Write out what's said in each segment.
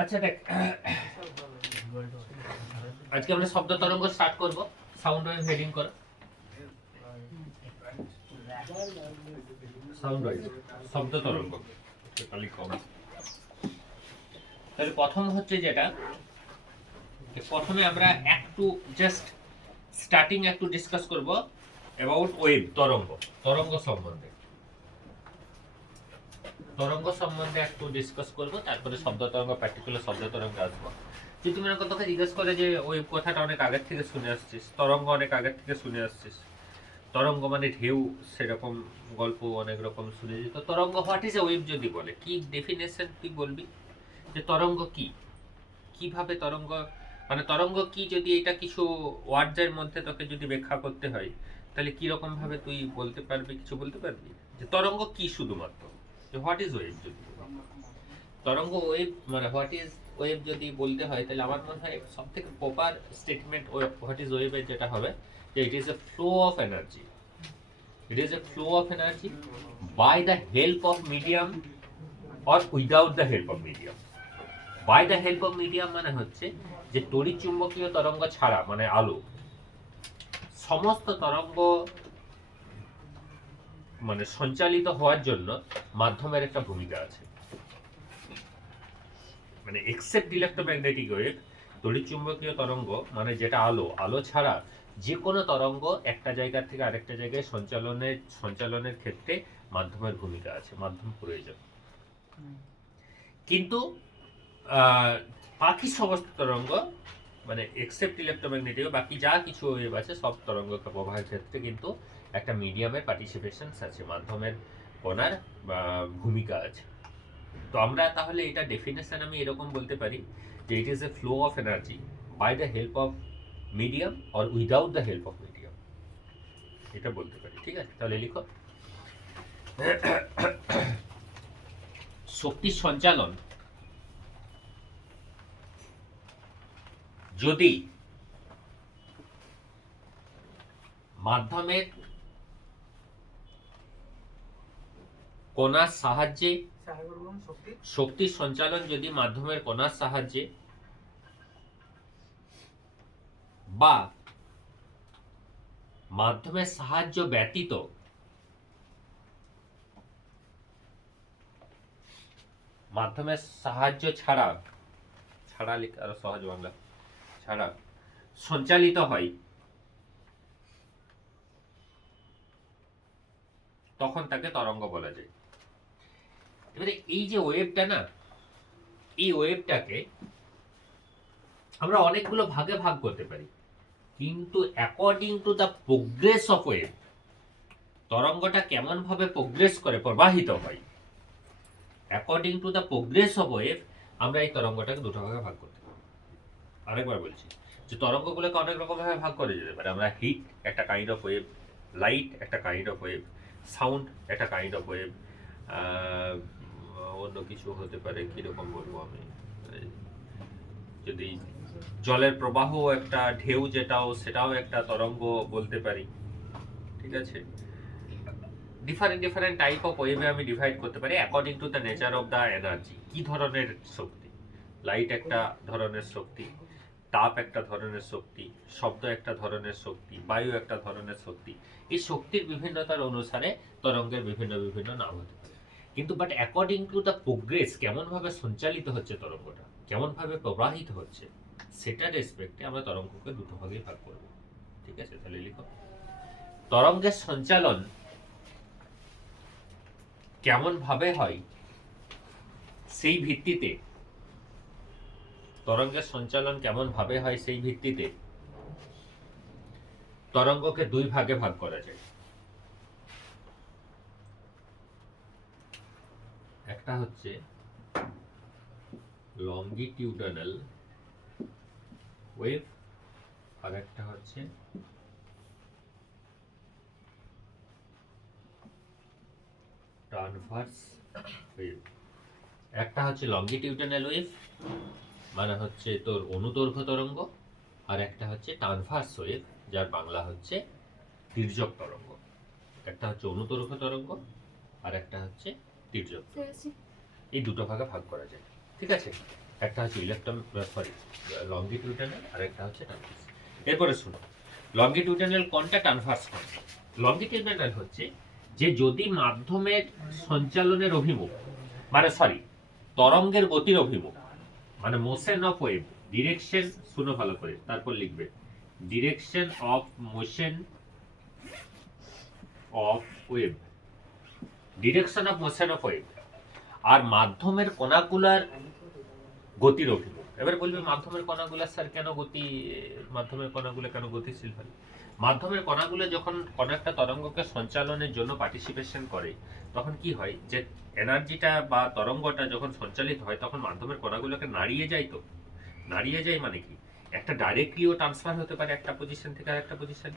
আচ্ছা দেখ, আজকে আমরা শব্দ তরঙ্গ স্টার্ট করব। সাউন্ড ওয়েভ হেডিং করো। সাউন্ড ওয়েভ, শব্দ তরঙ্গ। তাহলে প্রথম হচ্ছে যেটা, প্রথমে আমরা একটু জাস্ট স্টার্টিং একটু ডিসকাস করব অ্যাবাউট ওয়েভ, তরঙ্গ, তরঙ্গ সম্বন্ধে। তরঙ্গ সম্বন্ধে একটু ডিসকাস করব, তারপরে শব্দ তরঙ্গ, পার্টিকুলার শব্দ তরঙ্গে আসবো। যে তুমি আমাকে তোকে জিজ্ঞেস করে যে ওয়েভ কথাটা অনেক আগের থেকে শুনে আসছিস, তরঙ্গ অনেক আগের থেকে শুনে আসছিস, তরঙ্গ মানে ঢেউ, সেরকম গল্প অনেক রকম শুনেছি। তো তরঙ্গ হোয়াট ইজ এ ওয়েভ যদি বলে, কি ডেফিনেশন তুই বলবি যে তরঙ্গ কি, কিভাবে তরঙ্গ, মানে তরঙ্গ কি, যদি এটা কিছু ওয়ার্ডের মধ্যে তোকে যদি ব্যাখ্যা করতে হয় তাহলে কি রকম ভাবে তুই বলতে পারবি, কিছু বলতে পারবি যে তরঙ্গ কি, শুধুমাত্র যে হোয়াট ইজ ওয়েভ যদি তরঙ্গ ওয়েভ মানে হোয়াট ইজ ওয়েভ যদি বলতে হয়, তাহলে আমার মনে হয় সবথেকে proper statement what is wave যেটা হবে যে it is a flow of energy, it is a flow of energy by the help of medium or without the help of medium. By the help of medium মানে হচ্ছে যে তড়িৎ চুম্বকীয় তরঙ্গ ছাড়া, মানে আলো, সমস্ত তরঙ্গ মানে সঞ্চালিত হওয়ার জন্য মাধ্যমের একটা ভূমিকা আছে। মানে এক্সেপ্ট ইলেকট্রোম্যাগনেটিক ওয়েভ, তড়িৎ চুম্বকীয় তরঙ্গ মানে যেটা আলো, আলো ছাড়া যে কোনো তরঙ্গ একটা জায়গা থেকে আরেকটা জায়গায় সঞ্চালনের ক্ষেত্রে মাধ্যমের ভূমিকা আছে, মাধ্যম প্রয়োজন। কিন্তু বাকি সমস্ত তরঙ্গ মানে এক্সেপ্ট ইলেকট্রোম্যাগনেটিক, বাকি যা কিছু ওয়েভ আছে সব তরঙ্গ প্রবাহের ক্ষেত্রে কিন্তু একটা মিডিয়ামের পার্টিসিপেশন আছে, মাধ্যমের কণার ভূমিকা আছে। তো আমরা তাহলে এটা ডেফিনেশন আমি এরকম বলতে পারি যে it is a flow of energy by the help of medium or without the help of medium, এটা বলতে পারি। ঠিক আছে, তাহলে লিখো। শক্তির সঞ্চালন যদি মাধ্যমের কণার সাহায্যে, শক্তির সঞ্চালন যদি মাধ্যমের কণার সাহায্যে বা মাধ্যমের সাহায্য ব্যতীত মাধ্যমের সাহায্য ছাড়া, ছাড়া লিখে আরো সহজ বাংলা, ছাড়া সঞ্চালিত হয়, তখন তাকে তরঙ্গ বলা যায়। এবারে এই যে ওয়েভটা না, এই ওয়েভটাকে আমরা অনেকগুলো ভাগে ভাগ করতে পারি, কিন্তু according to the progress of wave, তরঙ্গটা কেমন ভাবে প্রোগ্রেস করে, প্রবাহিত হয়, according to the progress of wave আমরা এই তরঙ্গটাকে দুটো ভাগে ভাগ করতে পারি। আরেকবার বলছি যে তরঙ্গগুলোকে অনেক রকম ভাবে ভাগ করে যেতে পারে। আমরা হিট একটা কাইন্ড অফ ওয়েভ, লাইট একটা কাইন্ড অফ ওয়েভ, সাউন্ড একটা কাইন্ড অফ ওয়েভ, অন্য কিছু হতে পারে, কিরকম বলবো আমি, যদি জলের প্রবাহ একটা ঢেউ, সেটাও একটা তরঙ্গ বলতে পারি। ঠিক আছে, ডিফারেন্ট ডিফারেন্ট টাইপ অফ ওয়েভে আমি ডিভাইড করতে পারি according to the nature of the energy. কি ধরনের শক্তি, লাইট একটা ধরনের শক্তি, তাপ একটা ধরনের শক্তি, শব্দ একটা ধরনের শক্তি, বায়ু একটা ধরনের শক্তি। এই শক্তির বিভিন্নতার অনুসারে তরঙ্গের বিভিন্ন বিভিন্ন নাম হতে পারে। কিন্তু but according to the progress, কেমন ভাবে সঞ্চালিত হচ্ছে তরঙ্গটা, কেমন ভাবে প্রবাহিত হচ্ছে, সেটার রেসপেক্টে আমরা তরঙ্গকে দুটো ভাগে ভাগ করব। ঠিক আছে, তাহলে লিখো। তরঙ্গের সঞ্চালন কেমন ভাবে হয় সেই ভিত্তিতে, তরঙ্গের সঞ্চালন কেমন ভাবে হয় সেই ভিত্তিতে তরঙ্গকে দুই ভাগে ভাগ করা যায়। একটা হচ্ছে লঙ্গিটিউডানাল ওয়েভ, আর একটা হচ্ছে ট্রান্সভার্স ওয়েভ। একটা হচ্ছে লঙ্গিটিউডানাল ওয়েভ মানে হচ্ছে তোর অনুদৈর্ঘ্য তরঙ্গ, আর একটা হচ্ছে ট্রান্সভার্স ওয়েভ যার বাংলা হচ্ছে তির্যক তরঙ্গ। একটা হচ্ছে অনুদৈর্ঘ্য তরঙ্গ আর একটা হচ্ছে তির্যক। এই দুটো ভাগে ভাগ করা যায়। ঠিক আছে, একটা হচ্ছে লঙ্গিটিউডিনাল আর একটা হচ্ছে ট্রান্সভার্স। এরপরে শুনো, লঙ্গিটিউডিনাল কোনটা, ট্রান্সভার্স কোনটা? লঙ্গিটিউডিনাল হচ্ছে যে যদি মাধ্যমের সঞ্চালনের অভিমুখ, মানে তরঙ্গের গতির অভিমুখ, মানে মোশন অফ ওয়েভ, ডিরেকশন, শুনো ভালো করে, তারপর লিখবে direction of motion of wave, direction of motion of wave, আর মাধ্যমের কণাগুলার গতির অভিমুখ। এবার বলবে মাধ্যমের কণাগুলো স্যার কেন গতি, মাধ্যমের কণাগুলো কেন গতিশীল হয়? মাধ্যমের কণাগুলো যখন কোনো একটা তরঙ্গকে সঞ্চালনের জন্য পার্টিসিপেশন করে, তখন কি হয় যে এনার্জিটা বা তরঙ্গটা যখন সঞ্চালিত হয় তখন মাধ্যমের কণাগুলোকে নাড়িয়ে যায়। তো নাড়িয়ে যায় মানে কি, একটা ডাইরেক্টলিও ট্রান্সফার হতে পারে একটা পজিশন থেকে আরেকটা পজিশন,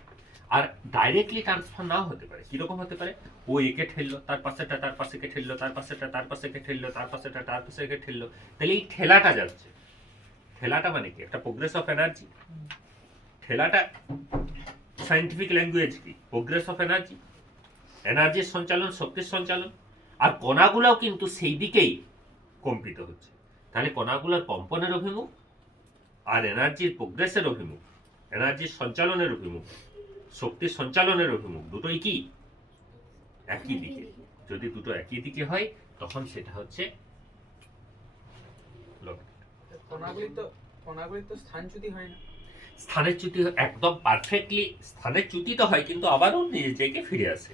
আর ডাইরেক্টলি ট্রান্সফার নাও হতে পারে। কিরকম হতে পারে, ও একে ঠেললো, তার পাশেটা তার পাশে কে ঠেললো, তার পাশেটা তার পাশে কে ঠেললো, তার পাশেটা তার পাশে কে ঠেললো। তাহলে এই ঠেলাটা যাচ্ছে, ঠেলাটা মানে কি, একটা প্রোগ্রেস অফ এনার্জি। ঠেলাটা সায়েন্টিফিক ল্যাঙ্গুয়েজ কি, প্রোগ্রেস অফ এনার্জি, এনার্জির সঞ্চালন, শক্তির সঞ্চালন। আর কণাগুলোও কিন্তু সেই দিকেই কম্পিত হচ্ছে। তাহলে কণাগুলোর কম্পনের অভিমুখ আর এনার্জির প্রোগ্রেসের অভিমুখ, এনার্জির সঞ্চালনের অভিমুখ, শক্তির সঞ্চালনের অভিমুখ দুটোই কি একই দিকে। যদি দুটো একই দিকে হয় তখন সেটা হচ্ছে কণাগুলি তো স্থানচ্যুতি হয় না। স্থানের চ্যুতি একদম পারফেক্টলি স্থানের চ্যুতি তো হয়, কিন্তু আবারও নিজের জায়গায় ফিরে আসে।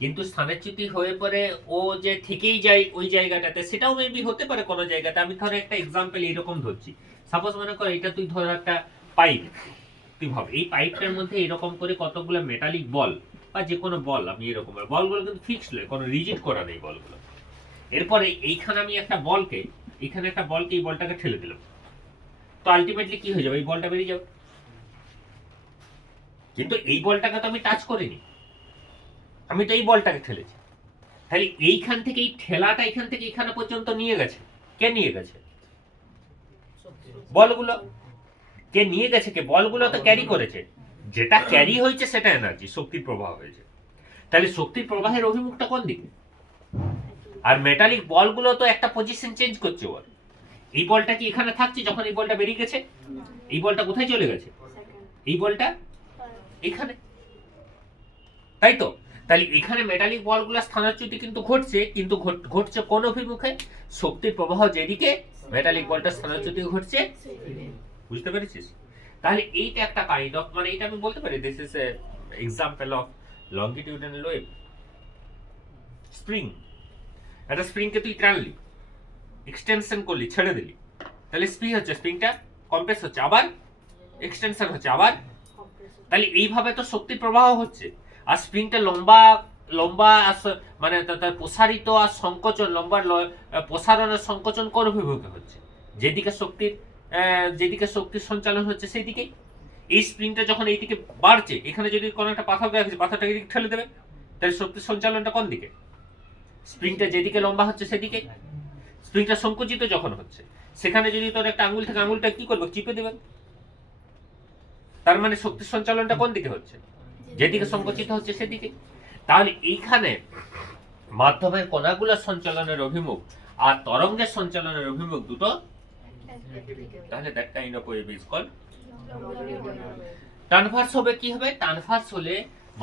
কিন্তু স্থানের চ্যুতি হয়ে পরে ও যে থেকেই যায় ওই জায়গাটাতে, সেটাও মেবি হতে পারে কোনো জায়গাতে। আমি ধর একটা এক্সাম্পল এইরকম ধরছি, সাপোজ মনে কর এটা তুই ধর একটা পাইপ, তুই ভাব এই পাইপটার মধ্যে এরকম করে কতগুলো মেটালিক বল বা যে কোনো বল, আমি এরকম বলগুলো কিন্তু ফিক্সড নয়, কোনো রিজিড করা নেই বলগুলো। এরপরে এইখানে আমি একটা বলকে, এখানে একটা বলকে, এই বলটাকে ঠেলে দিলাম, তো আলটিমেটলি কি হয়ে যাবে, এই বলটা বেরিয়ে যাবে। কিন্তু এই বলটাকে তো আমি টাচ করিনি, আমি তো এই বলটাকে ঠেলেছি। তাহলে এইখান থেকে এই ঠেলাটা এখান থেকে এখানে পর্যন্ত নিয়ে গেছে, কে নিয়ে গেছে? বলগুলো। কে নিয়ে গেছে? কে? বলগুলো তো ক্যারি করেছে। যেটা ক্যারি হয়েছে সেটা এনার্জি, শক্তির প্রবাহ হয়েছে। তাহলে শক্তির প্রবাহের অভিমুখটা কোন দিকে? আর মেটালিক বলগুলো তো একটা পজিশন চেঞ্জ করছে। ওর এই বলটা কি এখানে থাকছে যখন এই বলটা বেরিয়ে গেছে? এই বলটা কোথায় চলে গেছে? এই বলটা এখানে, তাই তো? তাহলে এখানে মেটালিক বলগুলো স্থানচ্যুতি কিন্তু ঘটছে, কিন্তু ঘটছে কোন অভিমুখে? শক্তির প্রবাহ যেদিকে মেটালিক বলটা স্থানচ্যুতি ঘটছে, বুঝতে পেরেছিস? তাহলে এইটা একটা কাইন্ড অফ, মানে এটা আমি বলতে পারি this is a example of longitudinal wave. Spring, একটা স্প্রিংকে তুই টানলি, এক্সটেনশন করলি, ছেড়ে দিলি, তাহলে স্প্রিং হচ্ছে, স্প্রিংটা কম্প্রেস হচ্ছে, আবার এক্সটেনশন হচ্ছে, আবার। তাহলে এইভাবে তো শক্তির প্রবাহ হচ্ছে। আর স্প্রিংটা লম্বা লম্বা মানে তার প্রসারিত আর সংকোচন, লম্বা প্রসারণ আর সংকোচন কোন অভিমুখে হচ্ছে? যেদিকে শক্তির সঞ্চালন হচ্ছে সেই দিকেই। এই স্প্রিংটা যখন এইদিকে বাড়ছে, এখানে যদি কোনো একটা পাথর দেওয়া হয়েছে, পাথরটাকে এদিকে ঠেলে দেবে, তাহলে শক্তির সঞ্চালনটা কোন দিকে? স্প্রিংটা যেদিকে লম্বা হচ্ছে সেদিকে। স্প্রিংটা সংকুচিত যখন হচ্ছে, সেখানে যদি তোর একটা আঙুল থেকে, আঙুলটা কি করবে? চিপে দেবে। তার মানে শক্তির সঞ্চালনটা কোন দিকে হচ্ছে? যেদিকে সংকুচিত হচ্ছে সেদিকে। তাহলে এইখানে মাধ্যমের কণাগুলোর সঞ্চালনের অভিমুখ আর তরঙ্গের সঞ্চালনের অভিমুখ দুটো, তাহলে that kind of wave is called transverse. হবে কি হবে? ট্রান্সভার্স হলে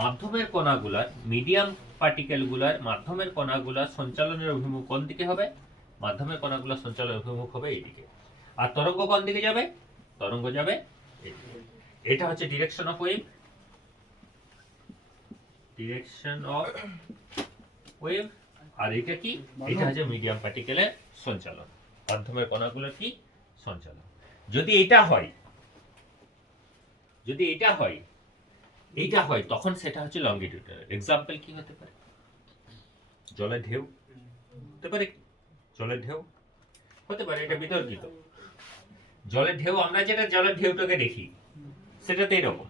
মাধ্যমের কণাগুলার, মিডিয়াম পার্টিকেলগুলার মাধ্যমের কণাগুলার সঞ্চালনের অভিমুখ কোন দিকে হবে? মাধ্যমের কণাগুলোর সঞ্চালনের অভিমুখ হবে এইদিকে। আর তরঙ্গ কোন দিকে যাবে? তরঙ্গ যাবে এইদিকে। এটা হচ্ছে direction of wave, direction of wave. আর এটা কি? এটা হচ্ছে মিডিয়াম পার্টিকেলের সঞ্চালন, মাধ্যমের কণাগুলোর কি সঞ্চালন। যদি এটা হয়, যদি এটা হয়, এইটা হয়, তখন সেটা হচ্ছে লঙ্গিটিউডিনাল। এক্সাম্পল কি হতে পারে? জলের ঢেউ হতে পারে, জলের ঢেউ হতে পারে, এটা বিতর্কিত। জলের ঢেউ, আমরা যেটা জলের ঢেউটাকে দেখি সেটাতে এরকম,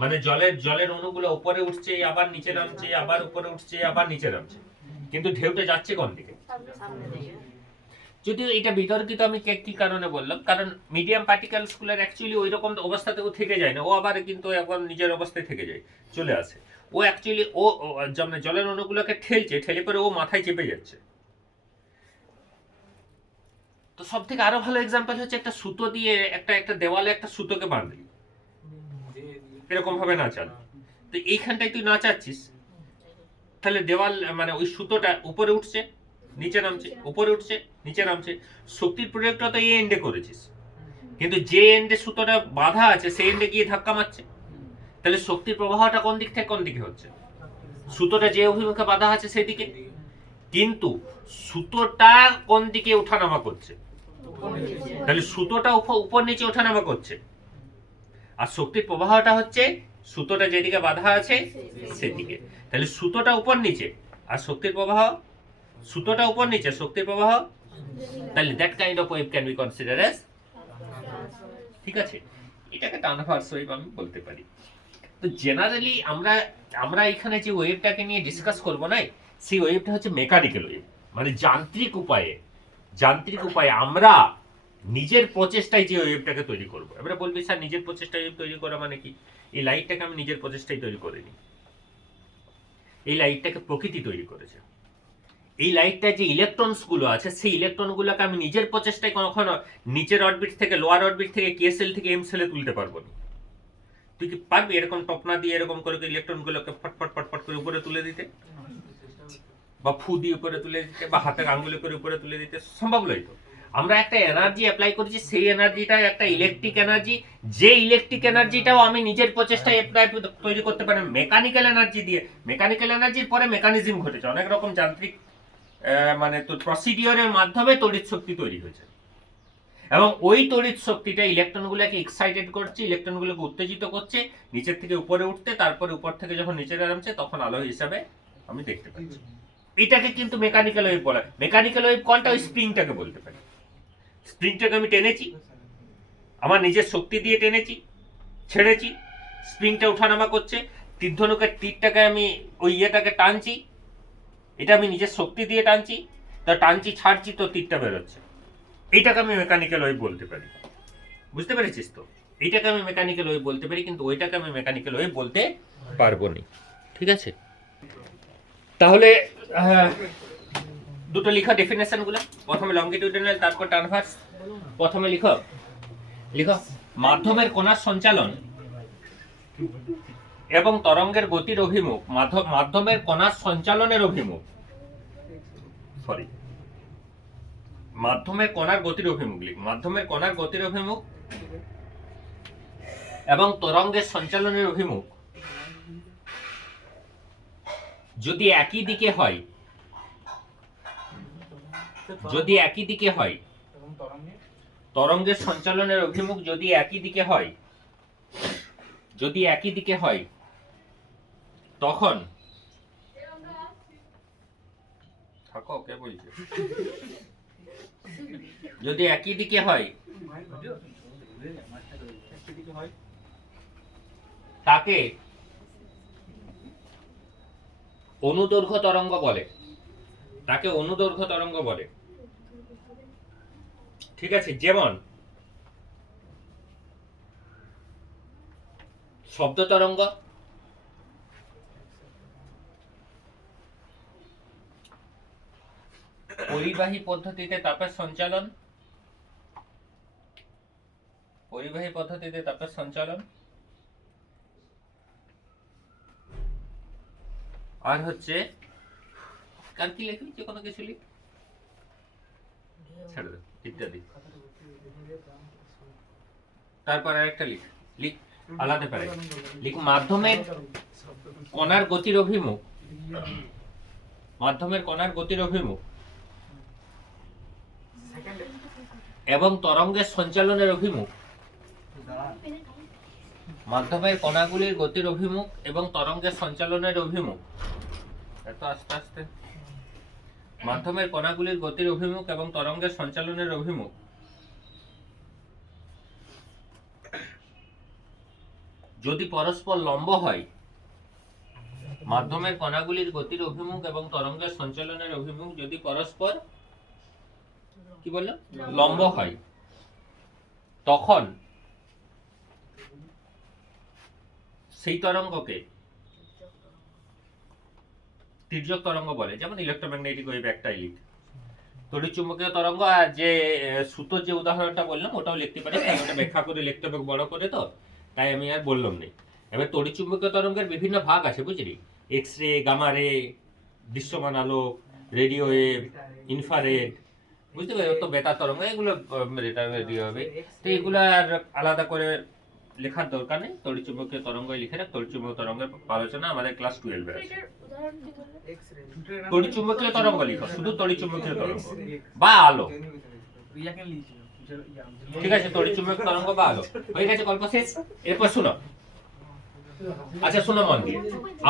মানে জলের অণুগুলো উপরে উঠছে, আবার নিচে নামছে, আবার উপরে উঠছে, আবার নিচে নামছে, কিন্তু ঢেউটা যাচ্ছে কোন দিকে? যদিও এটা বিতর্কিত। আমি কি কারণে বললাম, কারণ মিডিয়াম পার্টিকেলস গুলোর অ্যাকচুয়ালি ওই রকম অবস্থাতেও থেকে যায় না, ও আবার কিন্তু একবার নিজের অবস্থায় থেকে যায়, চলে আসে। ও অ্যাকচুয়ালি ও জলের অণুগুলোকে ঠেলছে, ঠেলে করে ও মাথায় চেপে যাচ্ছে। তো সব থেকে আরো ভালো এক্সাম্পল হচ্ছে একটা সুতো দিয়ে একটা দেওয়ালে একটা সুতোকে বাঁধলি, এরকম ভাবে নাচাল, তো এইখানটায় তুই নাচাচ্ছিস, তাহলে দেওয়াল মানে ওই সুতোটা উপরে উঠছে নিচে নামছে, উপরে উঠছে নিচে নামছে, শক্তির প্রয়োগটা তো এই এন্ডে করেছিস, কিন্তু যে এন্ডে সুতোটা বাঁধা আছে সেই এন্ডে গিয়ে ধাক্কা মারছে, তাহলে শক্তির প্রবাহটা কোন দিক থেকে কোন দিকে হচ্ছে, সুতোটা যে অভিমুখে বাঁধা আছে সেদিকে, কিন্তু সুতোটা কোন দিকে ওঠানামা করছে, তাহলে সুতোটা উপর নিচে ওঠানামা করছে, আর শক্তির প্রবাহটা হচ্ছে সুতোটা যেদিকে বাঁধা আছে সেদিকে, তাহলে সুতোটা উপর নিচে আর শক্তির প্রবাহ, সুতোটা উপর নিচে শক্তির প্রবাহ, তাহলে that kind of wave can be consider as, ঠিক আছে, এটাকে ট্রান্সভার্স ওয়েভ আমি বলতে পারি। তো জেনারেলি আমরা এখানে যে ওয়েভটাকে নিয়ে ডিসকাস করব না, সেই ওয়েভটা হচ্ছে মেকানিক্যাল ওয়েভ, মানে যান্ত্রিক উপায়ে আমরা নিজের প্রচেষ্টায় যে ওয়েভটাকে তৈরি করব। এবারে বলবি স্যার নিজের প্রচেষ্টায় ওয়েভ তৈরি করা মানে কি? এই লাইটটাকে আমি নিজের প্রচেষ্টায় তৈরি করিনি, এই লাইটটাকে প্রকৃতি তৈরি করেছে। এই লাইটটা যে ইলেকট্রনস গুলো আছে সেই ইলেকট্রন গুলোকে আমি নিজের প্রচেষ্টায় কখনো নিচের অরবিট থেকে লোয়ার অরবিট থেকে কে সেল থেকে এম সেলে তুলতে পারবো না। তুই কি পারবি এরকম টপনা দিয়ে এরকম করে ইলেকট্রন গুলোকে ফটফট ফটফট করে উপরে তুলে দিতে, বা ফু দিয়ে উপরে তুলে দিতে, বা হাতের আঙ্গুলে করে উপরে তুলে দিতে? সম্ভব নয়। তো আমরা একটা এনার্জি অ্যাপ্লাই করেছি, সেই এনার্জিটা একটা ইলেকট্রিক এনার্জি, যে ইলেকট্রিক এনার্জিটাও আমি নিজের প্রচেষ্টায় অ্যাপ্লাই তৈরি করতে পারি মেকানিক্যাল এনার্জি দিয়ে। মেকানিক্যাল এনার্জির পরে মেকানিজম ঘটেছে, অনেক রকম যান্ত্রিক মানে তো প্রসিডিওরের মাধ্যমে তড়িৎ শক্তি তৈরি হয়েছে, এবং ওই তড়িৎ শক্তিটা ইলেকট্রনগুলোকে এক্সাইটেড করছে, ইলেকট্রনগুলোকে উত্তেজিত করছে নিচের থেকে উপরে উঠতে, তারপরে উপর থেকে যখন নিচে নামছে তখন আলো হিসাবে আমি দেখতে পাচ্ছি। এটাকে কিন্তু মেকানিক্যাল ওয়েভ বলা। মেকানিক্যাল ওয়েভ কোনটা? ওই স্প্রিংটাকে বলতে পারি। স্প্রিংটাকে আমি টেনেছি, আমার নিজের শক্তি দিয়ে টেনেছি, ছেড়েছি, স্প্রিংটা ওঠানামা করছে, তীর ধনুকের তীরটাকে আমি ওই ইয়েটাকে টানছি, এটা আমি নিজের শক্তি দিয়ে টানছি, তা টানছি ছাড়ছি তো তীরটা বেরোচ্ছে, এইটাকে আমি মেকানিক্যাল ওয়েভ বলতে পারি। বুঝতে পেরেছিস তো? এইটাকে আমি মেকানিক্যাল ওয়েভ বলতে পারি, কিন্তু ওইটাকে আমি মেকানিক্যাল ওয়েভ বলতে পারবো না। ঠিক আছে, তাহলে দুটো লিখা ডেফিনেশন গুলো, প্রথমে লংগিটিউডিনাল তারপর ট্রান্সভার্স। প্রথমে লিখো মাধ্যমের কোণার সঞ্চালন এবং তরঙ্গের গতির অভিমুখ, মাধ্যমের কোণার সঞ্চালনের অভিমুখ, সরি মাধ্যমের কোণার গতির অভিমুখ, মাধ্যমের কোণার গতির অভিমুখ এবং তরঙ্গের সঞ্চালনের অভিমুখ যদি একই দিকে হয়, তরঙ্গের সঞ্চালনের অভিমুখ যদি একই দিকে হয়, তখন থাকো কে বলছে, যদি একই দিকে হয় তাকে অনুদৈর্ঘ্য তরঙ্গ বলে। ঠিক আছে, যেমন শব্দ তরঙ্গ, পরিবাহী পদ্ধতিতে তাপের সঞ্চালন, আর হচ্ছে কার কি লিখবি, যে কোনো কিছু লিখ, ছেড়ে দে, ইত্যাদি। তারপর আরেকটা লিখ আলাদা পারে, লিখ মাধ্যমের কণার গতির অভিমুখ, এবং তরঙ্গের সঞ্চালনের অভিমুখ, মাধ্যমের কণাগুলির গতির অভিমুখ এবং তরঙ্গের সঞ্চালনের অভিমুখ, এত আস্তে আস্তে, মাধ্যমের কণাগুলির গতির অভিমুখ এবং তরঙ্গের সঞ্চালনের অভিমুখ যদি পরস্পর লম্ব হয়, মাধ্যমের কণাগুলির গতির অভিমুখ এবং তরঙ্গের সঞ্চালনের অভিমুখ যদি পরস্পর কি বললো লম্ব হয়, তখন সেই তরঙ্গকে তির্যক তরঙ্গ বলে। যেমন ইলেকট্রোম্যাগনেটিক ওয়েভ একটাই লিখ, তড়িৎচুম্বকীয় তরঙ্গ আর যে সুতোর যে উদাহরণটা বললাম ওটাও লিখতে পারি, তাই ওটা ব্যাখ্যা করে লিখতে হবে বড় করে, তো তাই আমি আর বললাম না। এবার তড়িৎচুম্বকীয় তরঙ্গের বিভিন্ন ভাগ আছে বুঝলি, এক্স রে, গামা রে, দৃশ্যমান আলো, রেডিও ওয়েভ, ইনফ্রারেড, বুঝতে পারছো তো, বেতার তরঙ্গ, এগুলো রেডিও হবে। তো এগুলো আর আলাদা করে লেখার দরকার নেই, তড়িৎচুম্বকীয় তরঙ্গ লিখে রাখ। তড়িৎচুম্বকীয় তরঙ্গের আলোচনা আমাদের ক্লাস 12 এ আছে। তড়িৎচুম্বকীয় তরঙ্গ লিখো, শুধু তড়িৎচুম্বকীয় তরঙ্গ বা আলো, ঠিক আছে? তড়িৎচুম্বকীয় তরঙ্গ বা আলো হয়ে গেছে, গল্প শেষ। এরপর শোনো, আচ্ছা শোনো মন দিয়ে,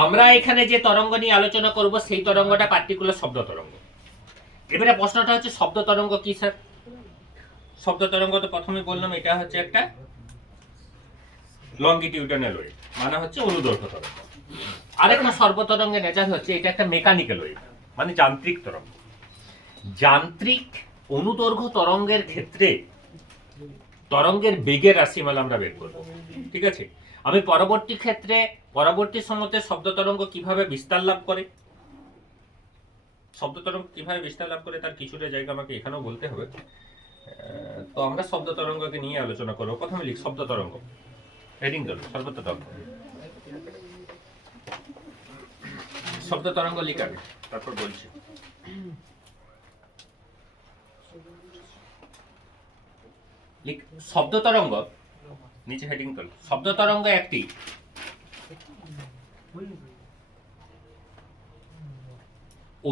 আমরা এখানে যে তরঙ্গ নিয়ে আলোচনা করব সেই তরঙ্গটা পার্টিকুলার শব্দ তরঙ্গ। এবারে প্রশ্নটা হচ্ছে শব্দ তরঙ্গ কি স্যার? শব্দ তরঙ্গ তো প্রথমে বললাম এটা হচ্ছে একটা লঙ্গিটিউডানাল ওয়েভ, মানে হচ্ছে অনুদৈর্ঘ্য তরঙ্গ। আরেকটা সর্বতরঙ্গের নেচার হচ্ছে এটা একটা মেকানিক্যাল ওয়েভ, মানে যান্ত্রিক তরঙ্গ। যান্ত্রিক অনুদৈর্ঘ্য তরঙ্গের ক্ষেত্রে তরঙ্গের বেগের রাশিমালা আমরা বের করব, ঠিক আছে? আমি পরবর্তী ক্ষেত্রে পরবর্তী সময়তে শব্দ তরঙ্গ কিভাবে বিস্তার লাভ করে, শব্দ তরঙ্গ কিভাবে বিস্তার লাভ করে তার কিছুটা জায়গা আমাকে এখানেও বলতে হবে। তো আমরা শব্দ তরঙ্গকে নিয়ে আলোচনা করব। প্রথমে লিখ শব্দ তরঙ্গ, হেডিং ধরো সর্বত্র তরঙ্গ, শব্দ তরঙ্গ লিখাবে, তারপর বলছি। লিখ শব্দ তরঙ্গ, নিচে হেডিং তোল। শব্দ তরঙ্গ একটি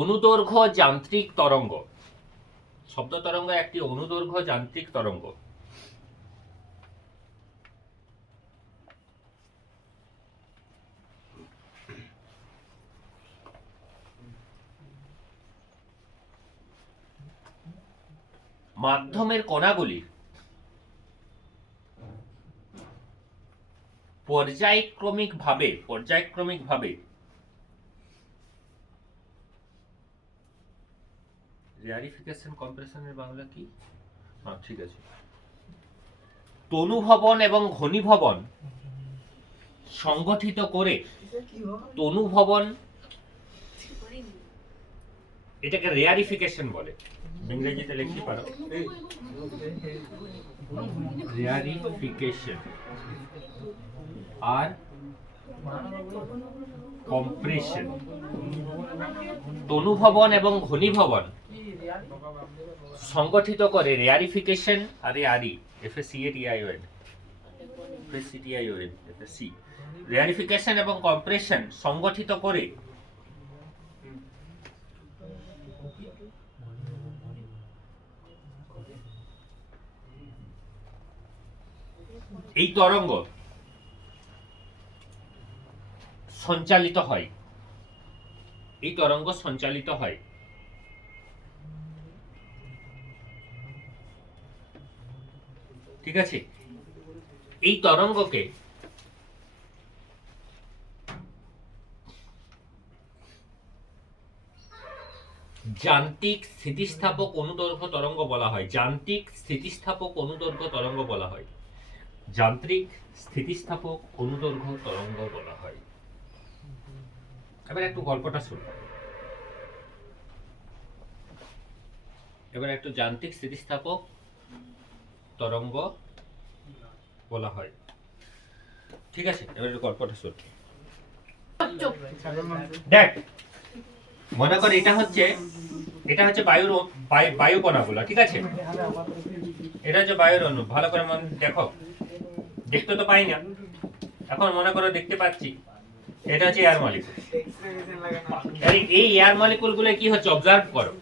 অনুদৈর্ঘ্য যান্ত্রিক তরঙ্গ। শব্দ তরঙ্গ একটি অনুদৈর্ঘ্য যান্ত্রিক তরঙ্গ। মাধ্যমের কণাগুলি পর্যায়ক্রমিকভাবে রেয়ারিফিকেশন কম্প্রেশনের বাংলা কি? হ্যাঁ ঠিক আছে। তনুভবন এবং ঘনীভবন সংগঠিত করে, তনুভবন এটাকে রেয়ারিফিকেশন বলে, ইংরেজিতে লিখতে পারো রেয়ারিফিকেশন আর কম্প্রেশন। তনুভবন এবং ঘনীভবন সংগঠিত করে রেয়ারিফিকেশন আর রেয়ারি রেয়ারিফিকেশন এবং কম্প্রেশন সংগঠিত করে এই তরঙ্গ সঞ্চালিত হয়, এই তরঙ্গ সঞ্চালিত হয়। ঠিক আছে, এই তরঙ্গকে যান্ত্রিক স্থিতিস্থাপক অনুদৈর্ঘ্য তরঙ্গ বলা হয়। যান্ত্রিক স্থিতিস্থাপক অনুদৈর্ঘ্য তরঙ্গ বলা হয়। যান্ত্রিক স্থিতিস্থাপক অনুদৈর্ঘ্য তরঙ্গ বলা হয়। এবার একটু গল্পটা শুনুন। এবার একটু যান্ত্রিক স্থিতিস্থাপক তরঙ্গ বলা হয়, ঠিক আছে? এবার একটু গল্পটা শুনুন। দেখ, মনে কর এটা হচ্ছে বায়ু কণাগুলো, ঠিক আছে? এটা হচ্ছে বায়ুর অণু। ভালো করে মন দেখো, দেখতে তো পাই না, এখন মনে করো দেখতে পাচ্ছি। এটা হচ্ছে এয়ার মলিকুল। এই এয়ার মলিকুল গুলো কি হচ্ছে অবজার্ভ করো।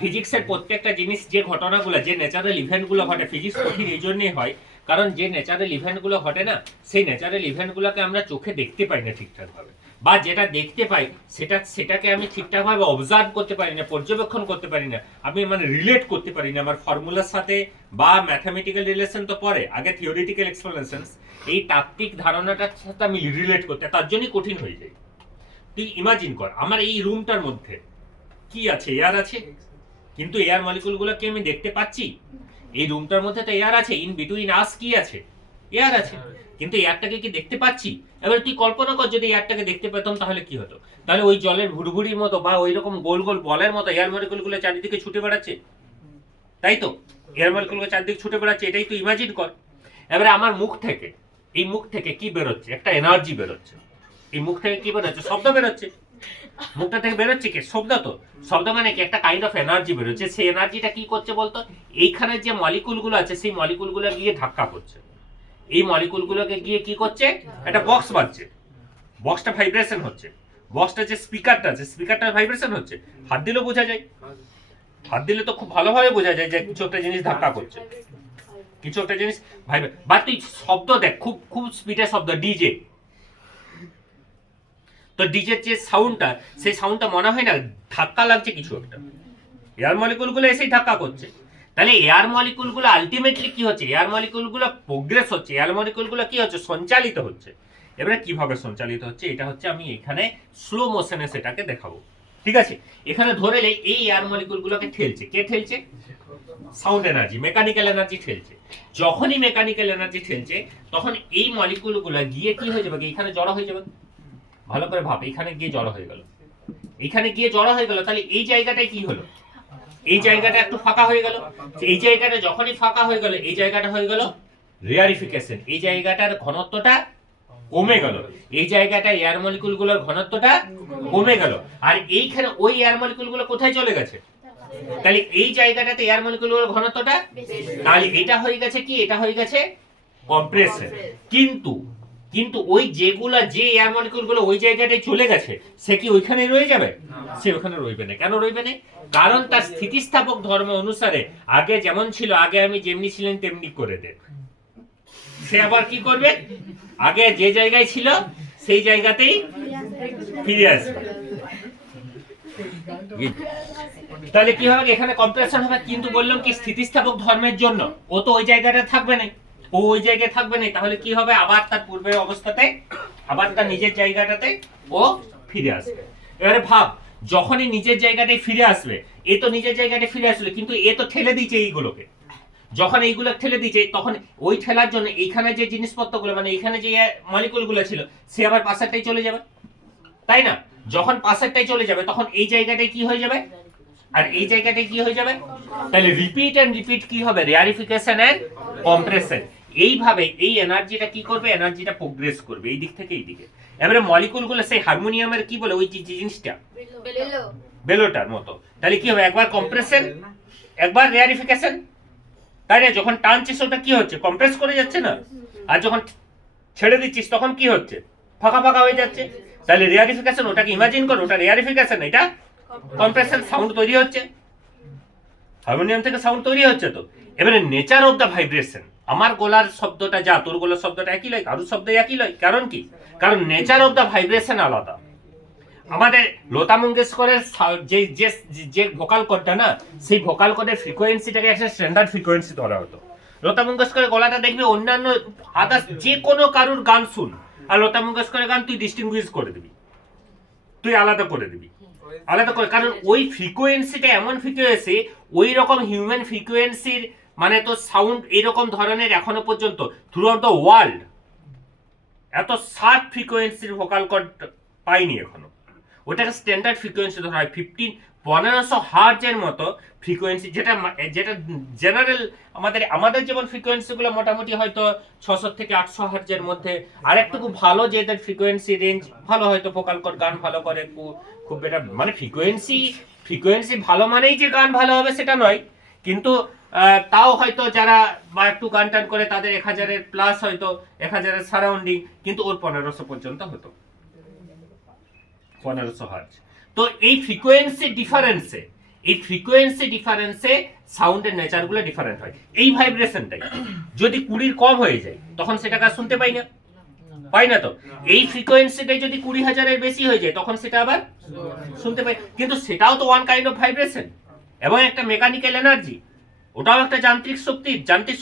ফিজিক্সের প্রত্যেকটা জিনিস, যে ঘটনাগুলো, যে ন্যাচারাল ইভেন্ট গুলো ঘটে, ফিজিক্স কঠিন এই জন্যই হয় কারণ যে ন্যাচারাল ইভেন্ট গুলো ঘটে না, সেই ন্যাচারাল ইভেন্ট গুলোকে আমরা চোখে দেখতে পাই না ঠিকঠাক ভাবে, বা যেটা দেখতে পাই সেটাকে আমি ঠিকঠাক ভাবে অবজার্ভ করতে পারি না, পর্যবেক্ষণ করতে পারি না, আমি মানে রিলেট করতে পারি না আমার ফর্মুলার সাথে, বা ম্যাথমেটিক্যাল রিলেশন তো পরে, আগে থিওরিটিক্যাল এক্সপ্লেনেশনস, এই তাত্ত্বিক ধারণাটার সাথে আমি রিলেট করতে, তার জন্যই কঠিন হয়ে যায়। তুই ইমাজিন কর, আমার এই রুমটার মধ্যে কি আছে? এয়ার আছে, কিন্তু এয়ার মলিকুলগুলোকে আমি দেখতে পাচ্ছি। এই রুমটার মধ্যে তো এয়ার আছে, ইন বিটুইন আস কি আছে? এয়ার আছে, কিন্তু এয়ারটাকে কি দেখতে পাচ্ছি? এবার তুই কল্পনা কর যদি এয়ারটাকে দেখতে পেতাম তাহলে কি হতো? তাহলে ওই জলের ভুড়ভুড়ির মতো বা ওই রকম গোল গোল বলের মতো এয়ার মলিকুলগুলো চারিদিকে ছুটে বেড়াচ্ছে, তাই তো? এয়ার মলিকুলগুলো চারিদিকে ছুটে বেড়াচ্ছে, এটাই তো ইমাজিন কর। এবারে আমার মুখ থেকে, এই মুখ থেকে কি বেরোচ্ছে? একটা এনার্জি বেরোচ্ছে। এই মুখ থেকে কি বেরোচ্ছে? শব্দ বেরোচ্ছে। মুখটা থেকে বেরোচ্ছে কি? শব্দ। তো শব্দ মানে কি? একটা কাইন্ড অফ এনার্জি বেরোচ্ছে। সেই এনার্জিটা কি করছে বলতো? এইখানে যে মলিকুলগুলো আছে সেই মলিকুলগুলো গিয়ে ধাক্কা করছে। এই মলিকুলগুলোকে গিয়ে কি করছে? একটা বক্স বাজছে, বক্সটা ভাইব্রেশন হচ্ছে। বক্সটা যে স্পিকারটা আছে, স্পিকারটা ভাইব্রেশন হচ্ছে। হাত দিলেও বোঝা যায়, হাত দিলে তো খুব ভালোভাবে বোঝা যায় যে কিছু একটা জিনিস ধাক্কা করছে, কিছু একটা জিনিস ভাইব্রেট। বা তুই শব্দ দেখ, খুব খুব স্পিডে শব্দ, ডিজে। তো ডিজের যে সাউন্ডটা, সেই সাউন্ডটা মনে হয় না ধাক্কা লাগছে কিছু একটা? এয়ার মলিকুলগুলো এসেই ধাক্কা করছে। তাহলে এয়ার মলিকুলগুলো আলটিমেটলি কি হচ্ছে? এয়ার মলিকুলগুলো প্রোগ্রেস হচ্ছে, এয়ার মলিকুলগুলো কি হচ্ছে? সঞ্চালিত হচ্ছে। এবারে কিভাবে সঞ্চালিত হচ্ছে এটা হচ্ছে আমি এখানে স্লো মোশনে সেটাকে দেখাবো। ঠিক আছে, এখানে ধরে নেই এই এয়ার মলিকুলগুলোকে ঠেলছে। কে ঠেলছে? সাউন্ড এনার্জি, মেকানিক্যাল এনার্জি ঠেলছে। যখনই মেকানিক্যাল এনার্জি ঠেলছে তখন এই মলিকুলগুলো গিয়ে কি হয়ে যাবে? এখানে জড়ো হয়ে যাবে। ভালো করে ভাব, এখানে গিয়ে জড়ো হয়ে গেল, এখানে গিয়ে জড়ো হয়ে গেল। তাহলে এই জায়গাটায় কি হলো? এই জায়গাটা একটু ফাঁকা হয়ে গেল। এই জায়গাটা যখনই ফাঁকা হয়ে গেল, এই জায়গাটা হয়ে গেল রেয়ারিফিকেশন। এই জায়গাটার ঘনত্বটা কমে গেল, এই জায়গাটা এয়ার মলিকুলগুলোর ঘনত্বটা কমে গেল। আর এইখানে ওই এয়ার মলিকুলগুলো কোথায় চলে গেছে? তাহলে এই জায়গাটাতে এয়ার মলিকুলগুলোর ঘনত্বটা, তাহলে এটা হয়ে গেছে কি? এটা হয়ে গেছে কম্প্রেশন। কিন্তু কিন্তু ওই যেগুলা যে এয়ার মলিকুলগুলো ওই জায়গাটায় চলে গেছে, সে কি ওইখানে রয়ে যাবে? সে ওখানে রইবে না। কেন রইবে না? কারণ তার স্থিতিস্থাপক ধর্ম অনুসারে আগে যেমন ছিল, আগে আমি যেমনি ছিলেন তেমনি করে দেন। সে আবার কি করবে? আগে যে জায়গায় ছিল সেই জায়গাতেই ফিরে আসবে। তাহলে কি হবে? এখানে কম্প্রেশন হবে। কিন্তু বললাম কি স্থিতিস্থাপক ধর্মের জন্য ও তো ওই জায়গাটা থাকবে না, ও ওই জায়গায় থাকবে না। তাহলে কি হবে? আবার তার পূর্বের অবস্থাতে, আবার তার নিজের জায়গাটাতে ও ফিরে আসবে। এবারে ভাব, যখনই নিজের জায়গাটায় ফিরে আসবে, এ তো নিজের জায়গাটায় ফিরে আসবে, কিন্তু এ তো ঠেলে দিয়েছে এইগুলোকে। যখন এইগুলো ঠেলে দিয়েছে, তখন ওই ঠেলার জন্য এইখানে যে জিনিসপত্রগুলো, মানে এইখানে যে মলিকুলগুলো ছিল, সে আবার পাশেরটাই চলে যাবে, তাই না? যখন পাশেরটাই চলে যাবে তখন এই জায়গাটায় কি হয়ে যাবে? আর এই জায়গাটায় কি হয়ে যাবে? তাহলে রিপিট এন্ড রিপিট কি হবে? রেয়ারিফিকেশন এন্ড কম্প্রেশন। এইভাবে এই এনার্জিটা কি করবে? এনার্জিটা প্রোগ্রেস করবে এই দিক থেকে এই দিকে। এবারে মলিকুলগুলো সেই হারমোনিয়ামের কি বলে, ওই যে জিনিসটা বেলোটার মতো। তাহলে কি হবে? একবার কম্প্রেশন, একবার রেয়ারিফিকেশন, তাই না? যখন টানছিস ওটা কি হচ্ছে? কম্প্রেস করে যাচ্ছে না? আর যখন ছেড়ে দিচ্ছিস তখন কি হচ্ছে? ফাঁকা ফাঁকা হয়ে যাচ্ছে। তাহলে রেয়ারিফিকেশন, ওটাকে ইমাজিন করো, ওটা রেয়ারিফিকেশন, এটা কম্প্রেশন। সাউন্ড তৈরি হচ্ছে, হারমোনিয়াম থেকে সাউন্ড তৈরি হচ্ছে। তো এবারে নেচার অফ দ্য ভাইব্রেশন, আমার গলার শব্দটা যা, তোর গলার শব্দটা একই লয়, কারোর শব্দ একই লয়। কারণ কি? কারণ নেচার অফ দ্য ভাইব্রেশন আলাদা। আমাদের লতা মঙ্গেশকরের যে যে যে ভোকাল কোডটা না, সেই ভোকাল কোডের ফ্রিকোয়েন্সিটাকে একটা স্ট্যান্ডার্ড ফ্রিকোয়েন্সি ধরা হতো। লতা মঙ্গেশকরের গলাটা দেখবি অন্যান্য আদার্স যে কোনো কারুর গান শুন, আর লতা মঙ্গেশকরের গান তুই ডিস্টিংগুইশ করে দিবি, তুই আলাদা করে দিবি, আলাদা করে। কারণ ওই ফ্রিকোয়েন্সিটা এমন ফ্রিকোয়েন্সি, ওই রকম হিউম্যান ফ্রিকোয়েন্সির মানে তো সাউন্ড এরকম ধরনের এখনো পর্যন্ত থ্রু আউট দ্য ওয়ার্ল্ড এত শার্প ফ্রিকোয়েন্সির ভোকাল কর্ড পাইনি এখনো। ওটাকে স্ট্যান্ডার্ড ফ্রিকোয়েন্সি ধরা হয় 1500 হার্জের মতো ফ্রিকোয়েন্সি, যেটা যেটা জেনারেল আমাদের যেমন ফ্রিকোয়েন্সিগুলো মোটামুটি হয়তো 600 থেকে 800 হার্জের মধ্যে। আর একটু খুব ভালো যেদের ফ্রিকোয়েন্সি রেঞ্জ ভালো, হয়তো ভোকাল কর্ড গান ভালো করে, খুব বেটার। মানে ফ্রিকোয়েন্সি ভালো মানেই যে গান ভালো হবে সেটা নয়, কিন্তু তাও হয়তো যারা বা একটু গান টান করে তাদের 1000-এর প্লাস, হয়তো 1000-এর সারাউন্ডিং, কিন্তু ওর 1500 পর্যন্ত হতো, 1500 হার্জ। তো এই ফ্রিকোয়েন্সি ডিফারেন্সে সাউন্ডের নেচারগুলো ডিফারেন্ট হয়। এই ভাইব্রেশনটাই যদি 20 কম হয়ে যায় তখন সেটাকে আর শুনতে পাই না তো। এই ফ্রিকোয়েন্সিটাই যদি 20,000-এর বেশি হয়ে যায় তখন সেটা আবার শুনতে পাই। কিন্তু সেটাও তো ওয়ান কাইন্ড অফ ভাইব্রেশন এবং একটা মেকানিক্যাল এনার্জি, ওটাও একটা যান্ত্রিক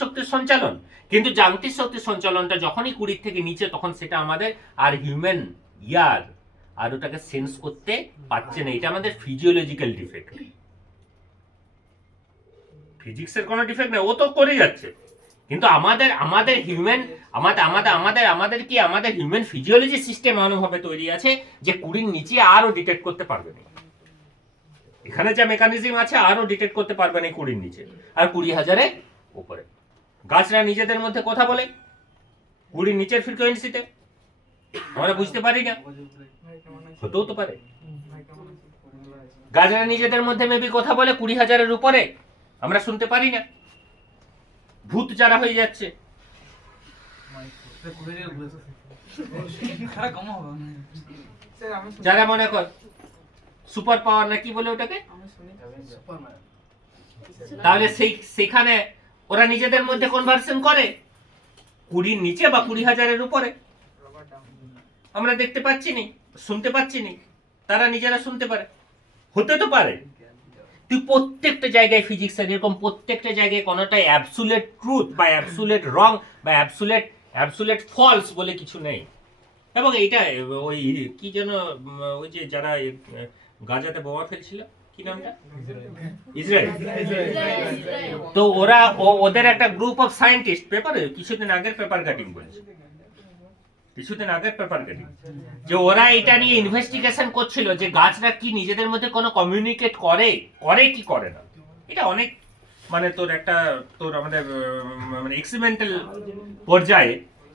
শক্তির সঞ্চালন। কিন্তু যান্ত্রিক শক্তির সঞ্চালনটা যখনই 20 থেকে নিচে, তখন সেটা আমাদের আর হিউম্যান ইয়ার আর ওটাকে সেন্স করতে পারছে না। এটা আমাদের ফিজিওলজিক্যাল ডিফেক্ট, ফিজিক্সের কোনো ডিফেক্ট নেই, ও তো করে যাচ্ছে। কিন্তু আমাদের হিউম্যান আমাদের হিউম্যান ফিজিওলজি সিস্টেম এমনভাবে তৈরি আছে যে 20 নিচে আরো ডিটেক্ট করতে পারবে না। এখানে যা মেকানিজম আছে আরো ডিটেক্ট করতে পারবে না 20 নিচে, আর 20,000 উপরে। গাছরা নিজেদের মধ্যে কথা বলে 20 নিচের ফ্রিকোয়েন্সিতে, আমরা বুঝতে পারি না, হতেও তো পারে। গাছরা নিজেদের মধ্যে মেবি কথা বলে 20,000 উপরে, আমরা শুনতে পারি না। ভূত যারা হয়ে যাচ্ছে, যারা মনে কর সুপার পাওয়ার না কি বলে ওটাকে, তাহলে সেখানে ওরা নিজেদের মধ্যে কনভারসেশন করে 20 নিচে বা 20,000 উপরে, আমরা দেখতে পাচ্ছি নি, শুনতে পাচ্ছি নি, তারা নিজেরা শুনতে পারে, হতে তো পারে। তুই প্রত্যেকটা জায়গায় ফিজিক্সের এরকম প্রত্যেকটা জায়গায় কোনোটাই অ্যাবসুলেট ট্রুথ বা অ্যাবসুলেট রং বা অ্যাবসুলেট ফলস বলে কিছু নেই। এবং এইটা ওই কি যেন ওই যে যারা গাজাতে বোমা ফেলছিল, কি নামটা, ইসরায়েল, তো ওদের একটা গ্রুপ অফ সায়েন্টিস্ট পেপারে কিছুদিন আগের পেপার কাটিং বলছে, যে ওরা এটা নিয়ে ইনভেস্টিগেশন করছিল যে গাছরা কি নিজেদের মধ্যে কোনো কমিউনিকেট করে কি করে না। এটা অনেক মানে তোর আমাদের মানে এক্সপেরিমেন্টাল পর্যায়ে,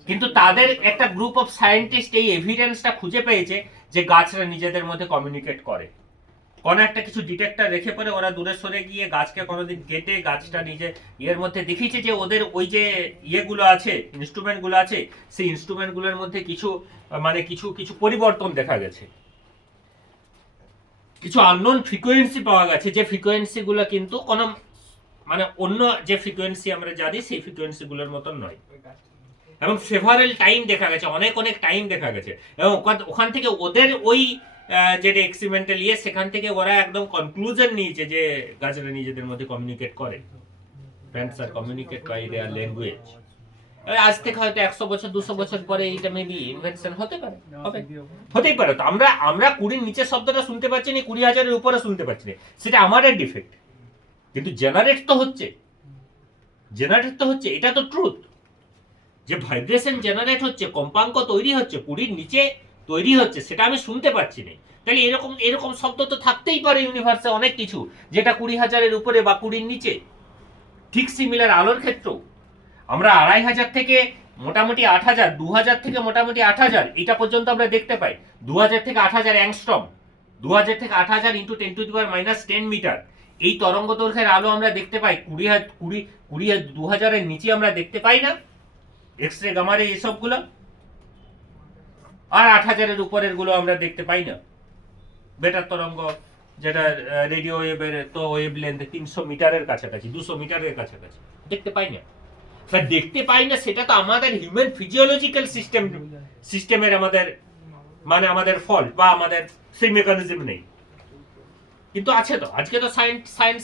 কিন্তু তাদের একটা গ্রুপ অফ সায়েন্টিস্ট এই এভিডেন্সটা খুঁজে পেয়েছে যে গাছরা নিজেদের মধ্যে কমিউনিকেট করে। কোনো একটা কিছু ডিটেক্টর রেখে পরে ওরা দূরে সরে গিয়ে গাছকে কোনোদিন কেটে গাছটা নিজে ইয়ের মধ্যে দেখিয়েছে যে ওদের ওই যে ইয়েগুলো আছে, ইনস্ট্রুমেন্টগুলো আছে, সেই ইনস্ট্রুমেন্টগুলোর মধ্যে কিছু মানে কিছু পরিবর্তন দেখা গেছে, কিছু আননোন ফ্রিকোয়েন্সি পাওয়া গেছে, যে ফ্রিকোয়েন্সিগুলো কিন্তু কোনো মানে অন্য যে ফ্রিকোয়েন্সি আমরা জানি সেই ফ্রিকোয়েন্সিগুলোর মতন নয়। এবং সেভারেল টাইম দেখা গেছে, অনেক টাইম দেখা গেছে, এবং ওখান থেকে ওদের ওই যেটা এক্সপেরিমেন্টাল ইয়ে, সেখান থেকে ওরা একদম কনক্লুশন নিয়েছে যে গাছরা নিজেদের মধ্যে কমিউনিকেট করে, plants are communicate by their language. আজ থেকে হয়তো 100 বছর 200 বছর পরে এইটা মেবি ইনভেনশন হতেই পারে। তো আমরা 20 নিচের শব্দটা শুনতে পাচ্ছি না, 20,000 উপরে শুনতে পাচ্ছি না, সেটা আমাদের ডিফেক্ট। কিন্তু জেনারেট তো হচ্ছে, এটা তো ট্রুথ, যে ভাইব্রেশন জেনারেট হচ্ছে, কম্পাঙ্ক তৈরি হচ্ছে, 20 নিচে তৈরি হচ্ছে, সেটা আমি শুনতে পাচ্ছি না। তাহলে এরকম শব্দ তো থাকতেই পারে ইউনিভার্সে অনেক কিছু, যেটা 20,000 উপরে বা 20 নিচে। ঠিক সিমিলার আলোর ক্ষেত্রেও আমরা 2,500 থেকে মোটামুটি 8,000, 2,000 থেকে মোটামুটি 8,000 এটা পর্যন্ত আমরা দেখতে পাই। 2,000 থেকে 8,000 অ্যাংস্ট্রম, 2,000 থেকে 8,000 × 10⁻⁻10 মিটার এই তরঙ্গ দৈর্ঘ্যের আলো আমরা দেখতে পাই। 2,000 নিচে আমরা দেখতে পাই না এক্স রে, গামা রে, এসবগুলো। আর 8,000 উপরের গুলো আমরা দেখতে পাই না। বেটার তরঙ্গ যেটা রেডিও ওয়েভের, তো ওয়েভ লেন্থ 300 মিটারের কাছাকাছি, 200 মিটারের কাছাকাছি দেখতে পাই না। সেটা তো আমাদের হিউম্যান ফিজিওলজিক্যাল সিস্টেমের আমাদের ফল্ট বা আমাদের সেই মেকানিজম নেই। কিন্তু আছে তো, আজকে তো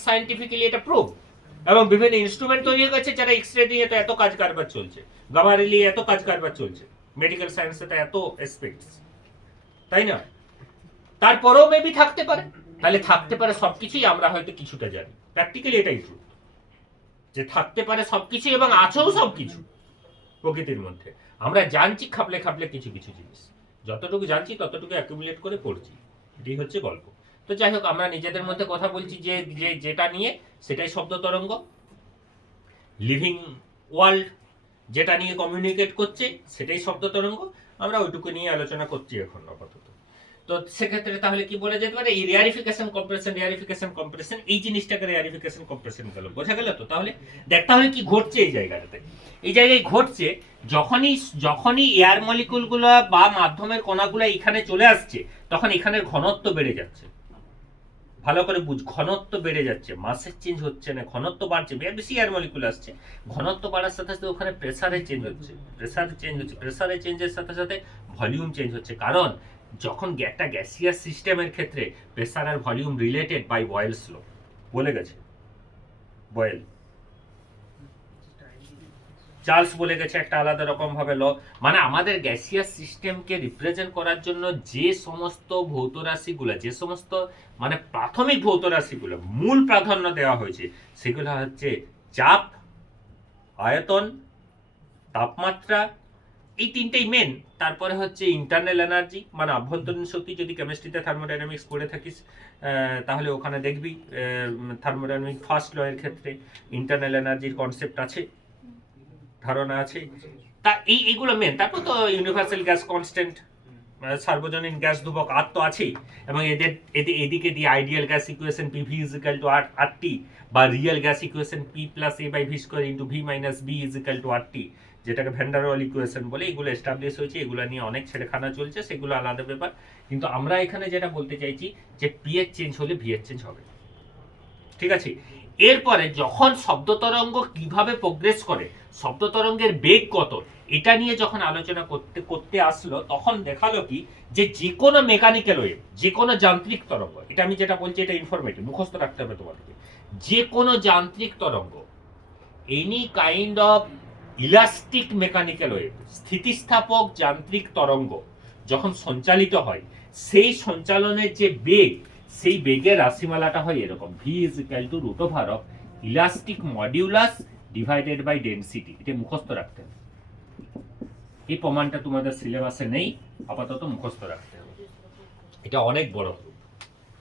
সায়েন্টিফিক্যালি এটা প্রুভ, এবং বিভিন্ন ইনস্ট্রুমেন্ট তৈরি হয়ে গেছে যারা এক্স রে দিয়ে তো এত কাজ কারবার চলছে, গামা রে নিয়ে এত কাজ কারবার চলছে, মেডিকেল সায়েন্সে তো এত এসপেক্টস, তাই না? তারপরেও মেবি থাকতে পারে, তাহলে থাকতে পারে সবকিছুই, আমরা হয়তো কিছুটা জানি। প্র্যাকটিক্যালি এটাই ট্রু, যে থাকতে পারে সবকিছু এবং আছেও সবকিছু প্রকৃতির মধ্যে। আমরা জানছি খাপলে কিছু জিনিস, যতটুকু জানছি ততটুকু অ্যাকুমুলেট করে পড়ছি, এটাই হচ্ছে গল্প। তো যাই হোক, আমরা নিজেদের মধ্যে কথা বলছি যে যেটা নিয়ে, সেটাই শব্দ তরঙ্গ। লিভিং ওয়ার্ল্ড যেটা নিয়ে কমিউনিকেট করছে সেটাই শব্দ তরঙ্গ। আমরা ওইটুকু নিয়ে আলোচনা করছি এখন আপাতত। তো সেক্ষেত্রে তাহলে কি বলা যেতে পারে, এই রেয়ারিফিকেশন কম্প্রেশন এই জিনিসটাকে রেয়ারিফিকেশন কম্প্রেশন গেল, বোঝা গেল তো? তাহলে দেখতে হবে কি ঘটছে এই জায়গাটাতে। এই জায়গায় ঘটছে যখনই এয়ার মলিকুলগুলো বা মাধ্যমের কণাগুলো এখানে চলে আসছে, তখন এখানের ঘনত্ব বেড়ে যাচ্ছে। ভালো করে বুঝ, ঘনত্ব বেড়ে যাচ্ছে, মাসের চেঞ্জ হচ্ছে না, ঘনত্ব বাড়ছে, বেশি এয়ার মলিকুল আসছে। ঘনত্ব বাড়ার সাথে সাথে ওখানে প্রেসারের চেঞ্জ হচ্ছে, প্রেসারের চেঞ্জের সাথে সাথে ভলিউম চেঞ্জ হচ্ছে। কারণ যখন একটা গ্যাসিয়াস সিস্টেমের ক্ষেত্রে প্রেসার আর volume related by Boyle's law, বলে গেছে বয়েল, চার্লস বলে গেছে একটা আলাদা রকম ভাবে ল। মানে আমাদের গ্যাসিয়াস সিস্টেমকে রিপ্রেজেন্ট করার জন্য যে সমস্ত ভৌত রাশিগুলো, যে সমস্ত মানে প্রাথমিক ভৌত রাশিগুলো মূল প্রাধান্য দেওয়া হয়েছে, সেগুলো হচ্ছে চাপ, আয়তন, তাপমাত্রা, এই তিনটেই মেন। তারপরে হচ্ছে ইন্টারনাল এনার্জি মানে আভ্যন্তরীণ শক্তি। যদি কেমিস্ট্রিতে থার্মোডাইনামিক্স পড়ে থাকিস তাহলে ওখানে দেখবি থার্মোডাইনামিক ফার্স্ট ল এর ক্ষেত্রে ইন্টারনাল এনার্জির কনসেপ্ট আছে, ধারণা আছে। তা এইগুলো মেন। তারপর তো ইউনিভার্সাল গ্যাস কনস্ট্যান্ট, সার্বজনীন গ্যাস ধ্রুবক আর তো আছেই, এবং এদিকে দিয়ে ideal gas equation PV = RT বা real gas equation P+A/V² × V - B = RT, যেটাকে ভ্যান ডার ওয়াল ইকুয়েশন বলে। এগুলো এস্টাবলিশ হয়েছে, এগুলো নিয়ে অনেক ছেড়েখানা চলছে, সেগুলো আলাদা ব্যাপার। কিন্তু আমরা এখানে যেটা বলতে চাইছি যে P এর চেঞ্জ হলে V এর চেঞ্জ হবে, ঠিক আছে। এরপরে যখন শব্দ তরঙ্গ কিভাবে প্রোগ্রেস করে, শব্দ তরঙ্গের বেগ কত, এটা নিয়ে যখন আলোচনা করতে আসলো, তখন দেখালো কি যে যে কোনো মেকানিক্যাল ওয়েভ, যে কোনো যান্ত্রিক তরঙ্গ, এটা আমি যেটা বলছি এটা ইনফরমেটিভ, মুখস্থ রাখতে হবে তোমাদেরকে, যে কোনো যান্ত্রিক তরঙ্গ, any kind of elastic mechanical wave, স্থিতিস্থাপক যান্ত্রিক তরঙ্গ যখন সঞ্চালিত হয়, সেই সঞ্চালনের যে বেগ, সেই বেগের রাশিমালাটা হয় এরকম: V √of elastic modulus divided by density. এটা মুখস্থ রাখতে হবে। এই প্রমাণটা তোমাদের সিলেবাসে নেই, আপাতত মুখস্থ রাখতে হবে। এটা অনেক বড়,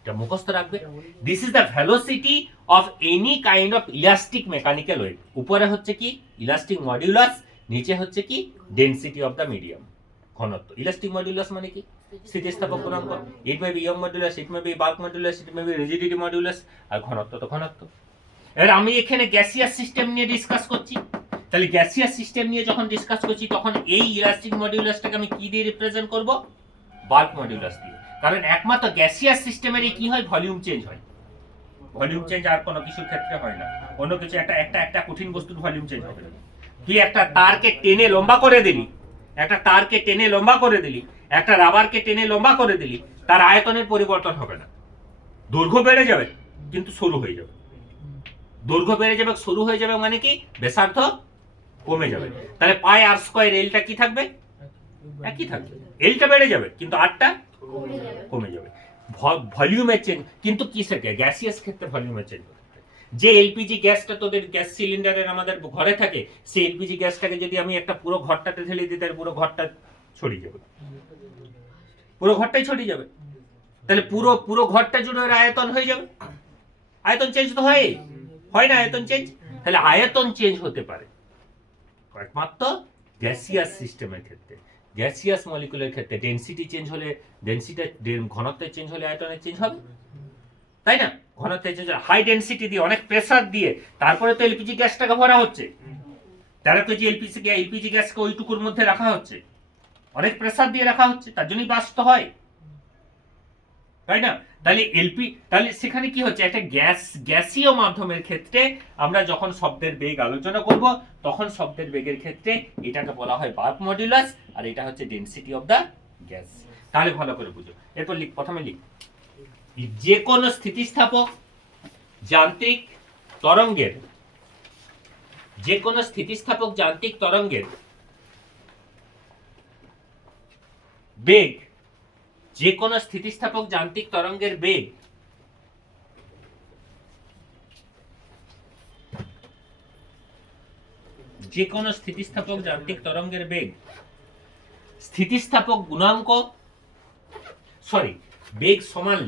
এটা মুখস্থ রাখবে। This is the velocity of any kind of elastic mechanical wave. উপরে হচ্ছে কি ইলাস্টিক মডিউলাস, নিচে হচ্ছে কি ডেনসিটি অফ দ্য মিডিয়াম, ঘনত্ব। ইলাস্টিক মডিউলাস মানে কি? স্থিতিস্থাপক গুণাঙ্ক। It may be Young modulus, it may be bulk modulus, it may be rigidity modulus, আর ঘনত্ব তো ঘনত্ব। এবার আমি এখানে গ্যাসিয়াস সিস্টেম নিয়ে ডিসকাস করছি, তাহলে গ্যাসিয়াস সিস্টেম নিয়ে যখন ডিসকাস করছি তখন এই ইলাস্টিক মডিউলাসটাকে আমি কি দিয়ে রিপ্রেজেন্ট করব? বাল্ক মডিউলাস দিয়ে। কারণ একমাত্র গ্যাসিয়াস সিস্টেমেরই কি হয়? ভলিউম চেঞ্জ হয়। ভলিউম চেঞ্জ আর কোনো কিছুর ক্ষেত্রে হয় না। অন্য কিছু একটা কঠিন বস্তুর ভলিউম চেঞ্জ হবে না। তুই একটা তারকে টেনে লম্বা করে দিলি, একটা রাবারকে টেনে লম্বা করে দিলি, তার আয়তনের পরিবর্তন হবে না। দৈর্ঘ্য বেড়ে যাবে কিন্তু সরু হয়ে যাবে। দৈর্ঘ্য বেড়ে যাবে, সরু হয়ে যাবে, মানে কি ব্যাসার্ধ কমে যাবে। তাহলে πr² এলটা কি থাকবে? একই থাকবে। এলটা বেড়ে যাবে কিন্তু আরটা কমে যাবে। ভলিউমের চেঞ্জ কিন্তু কিসের? গ্যাসিয়াস ক্ষেত্রে ভলিউমের চেঞ্জ। যে এলপিজি গ্যাসটা তোদের গ্যাস সিলিন্ডারের আমাদের ঘরে থাকে, সেই এলপিজি গ্যাসটাকে যদি আমি একটা পুরো ঘরটাতে ঢেলে দিই, তাহলে পুরো ঘরটা ছড়িয়ে যাবে, পুরো ঘরটাই ছড়িয়ে যাবে। তাহলে পুরো ঘরটা জুড়ে আয়তন হয়ে যাবে। আয়তন চেঞ্জ তো হয় না আয়তন চেঞ্জ? তাহলে আয়তন চেঞ্জ হতে পারে একমাত্র গ্যাসিয়াস সিস্টেমের ক্ষেত্রে। গ্যাসিয়াস মলিকুলের ক্ষেত্রে ডেনসিটি চেঞ্জ হলে, ঘনত্বের চেঞ্জ হলে আয়তনের চেঞ্জ হবে, তাই না? ঘনত্বের চেঞ্জ, হাই ডেনসিটি দিয়ে, অনেক প্রেসার দিয়ে, তারপরে তো এলপিজি গ্যাসটাকে ভরা হচ্ছে। 13 কেজি এলপিজি গ্যাসকে ওইটুকুর মধ্যে রাখা হচ্ছে, অনেক প্রেসার দিয়ে রাখা হচ্ছে, তার জন্যই বাস্ত হয়, তাই না? তাহলে সেখানে কি হচ্ছে? একটা গ্যাসীয় মাধ্যমের ক্ষেত্রে আমরা যখন শব্দের বেগ আলোচনা করব, তখন শব্দের বেগের ক্ষেত্রে এটাকে বলা হয় বাল্ক মডুলাস, আর এটা হচ্ছে ডেনসিটি অফ দ্য গ্যাস। তাহলে ভালো করে বুঝো। এরপর প্রথমে লিখ, যে কোনো স্থিতিস্থাপক যান্ত্রিক তরঙ্গের বেগ, যে কোনো স্থিতিস্থাপক যান্ত্রিক তরঙ্গের বেগ স্থিতিস্থাপক গুণাঙ্ক, বেগ সমান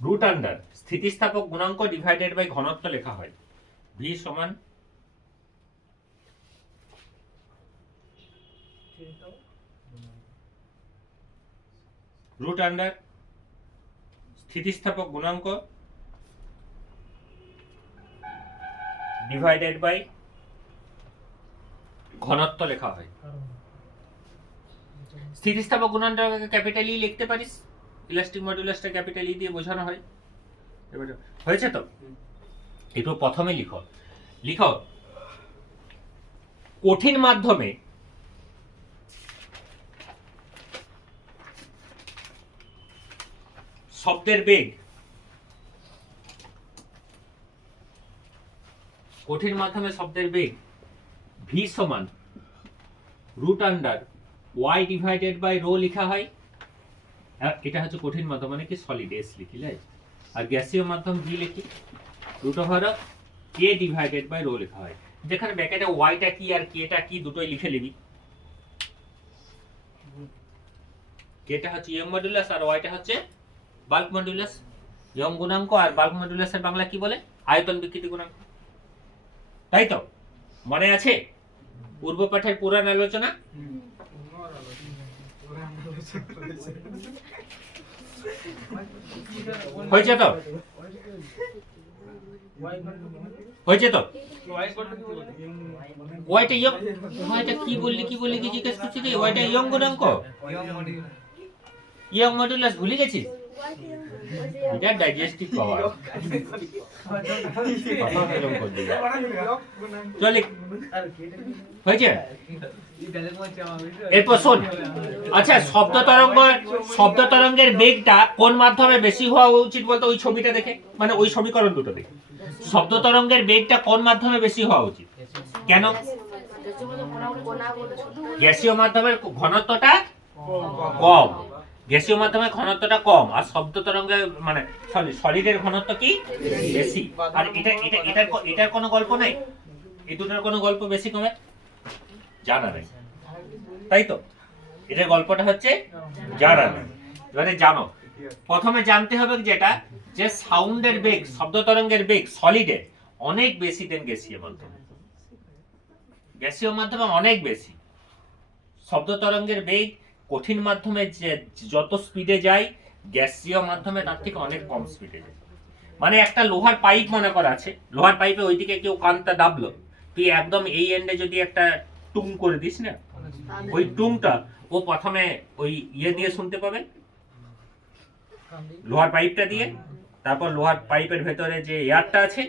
√, স্থিতিস্থাপক গুণাঙ্ক ডিভাইডেড বাই ঘনত্ব লেখা হয়। V সমান √, স্থিতিস্থাপক গুণাঙ্ক ডিভাইডেড বাই ঘনত্ব লেখা হয়। স্থিতিস্থাপক গুণাঙ্কটাকে ক্যাপিটাল ই লিখতে পারিস, ইলাস্টিক মডুলাসটা ক্যাপিটাল ই দিয়ে বোঝানো হয়। হয়েছে তো? একটু প্রথমে লিখো কঠিন মাধ্যমে শব্দের বেগ, V সমান √y ডিভাইডেড বাই রো লেখা হয়। এটা হচ্ছে কঠিন মাধ্যম, মানে কি সলিড, S লিখিলে। আর গ্যাসীয় মাধ্যম V লিখি √, কে ডিভাইডেড বাই রো লেখা হয়, যেখানে ব্র্যাকেটে ওয়াইটা কি আর কেটা কি দুটোই লিখে নিবি। কেটা হচ্ছে ইয়ং মডুলাস আর ওয়াইটা হচ্ছে বাল্ক মডুলাস। ইয়ং গুণাঙ্ক আর বাল্ক মডুলাসের বাংলা কি বলে? আয়তন বিকৃতি গুণাঙ্ক। তাই তো? মনে আছে পূর্ব পাঠের পুরাণ আলোচনা? হয়েছে তো? হয়েছে তো? ওয়াইটা ইয়ং, ওয়াইটা কি বললি কি জিজ্ঞেস করছিস রে? ওয়াইটা ইয়ং গুণাঙ্ক, ইয়ং মডুলাস ভুলে গেছিস? এটা ডাইজেস্টিভ পাওয়ার। চলে হয়েছে। এরপর শোন, আচ্ছা শব্দ তরঙ্গের বেগটা কোন মাধ্যমে বেশি হওয়া উচিত বলতো? ওই ছবিটা দেখে, মানে ওই সমীকরণ দুটো দেখে শব্দ তরঙ্গের বেগটা কোন মাধ্যমে বেশি হওয়া উচিত? কেন? গ্যাসীয় মাধ্যমের ঘনত্বটা কম, গ্যাসীয় মাধ্যমে ঘনত্বটা কম, আর শব্দ তরঙ্গের মানে সলিডের ঘনত্ব কি বেশি। আর এটার কোনো গল্প নাই, এই দুটোর কোনো গল্প বেশি কমে জানা নেই, তাই তো? এটার গল্পটা হচ্ছে জানা নেই। এবারে জানো, প্রথমে জানতে হবে যেটা, যে সাউন্ডের বেগ, শব্দ তরঙ্গের বেগ সলিডে অনেক বেশি দেন গ্যাসীয় মাধ্যমে। গ্যাসীয় মাধ্যমে অনেক বেশি। শব্দ তরঙ্গের বেগ কঠিন মাধ্যমে যে যত স্পিডে যায়, গ্যাসীয় মাধ্যমে তার থেকে অনেক কম স্পিডে যায়। মানে একটা লোহার পাইপ মনে করা আছে, লোহার পাইপে ওইদিকে কেউ কানটা দাবলো, তুই একদম এই এন্ডে যদি একটা টুং করে দিস না, ওই টুংটা ও প্রথমে ওই ইয়ে দিয়ে শুনতে পাবে, লোহার পাইপটা দিয়ে, তারপর লোহার পাইপের ভেতরে যে এয়ারটা আছে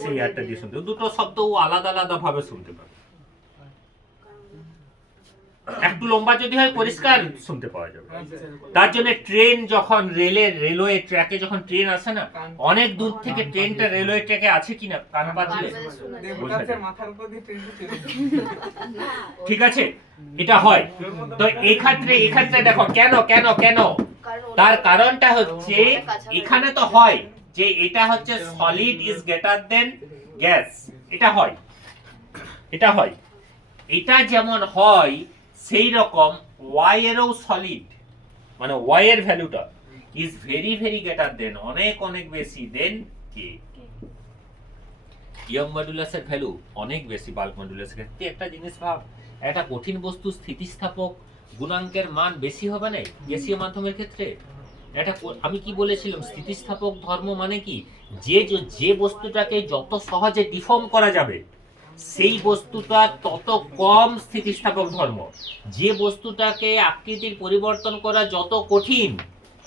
সেই এয়ারটা দিয়ে শুনতে, দুটো শব্দ ও আলাদা আলাদা ভাবে শুনতে পাবে। একটু লম্বা যদি হয় পরিষ্কার শুনতে পাওয়া যাবে। তার জন্য ট্রেন যখন রেলওয়ে ট্র্যাকে যখন ট্রেন আসে না, অনেক দূর থেকে ট্রেনটা রেলওয়ে ট্র্যাকে আছে কিনা কান বাজলে ঠিক আছে, এটা হয়। তো এক্ষেত্রে দেখো কেন কেন কেন তার কারণটা হচ্ছে এখানে তো হয় যে এটা হচ্ছে solid is greater than gas, এটা হয়, এটা হয়, এটা যেমন হয় সেই রকম y এরও সলিড, মানে y এর ভ্যালুটা ইজ ভেরি ভেরি গ্রেটার দেন, অনেক অনেক বেশি দেন কে। ইয়ং মডুলাসের ভ্যালু অনেক বেশি বাল্ক মডুলাসের ক্ষেত্রে। একটা জিনিস ভাব, একটা কঠিন বস্তু স্থিতিস্থাপক গুণাঙ্কের মান বেশি হবে না গ্যাসীয় মাধ্যমের ক্ষেত্রে। এটা আমি কি বলেছিলাম, স্থিতিস্থাপক ধর্ম মানে কি, যে বস্তুটাকে যত সহজে ডিফর্ম করা যাবে সেই বস্তুটা তত কম স্থিতিস্থাপক ধর্ম, যে বস্তুটাকে আকৃতির পরিবর্তন করা যত কঠিন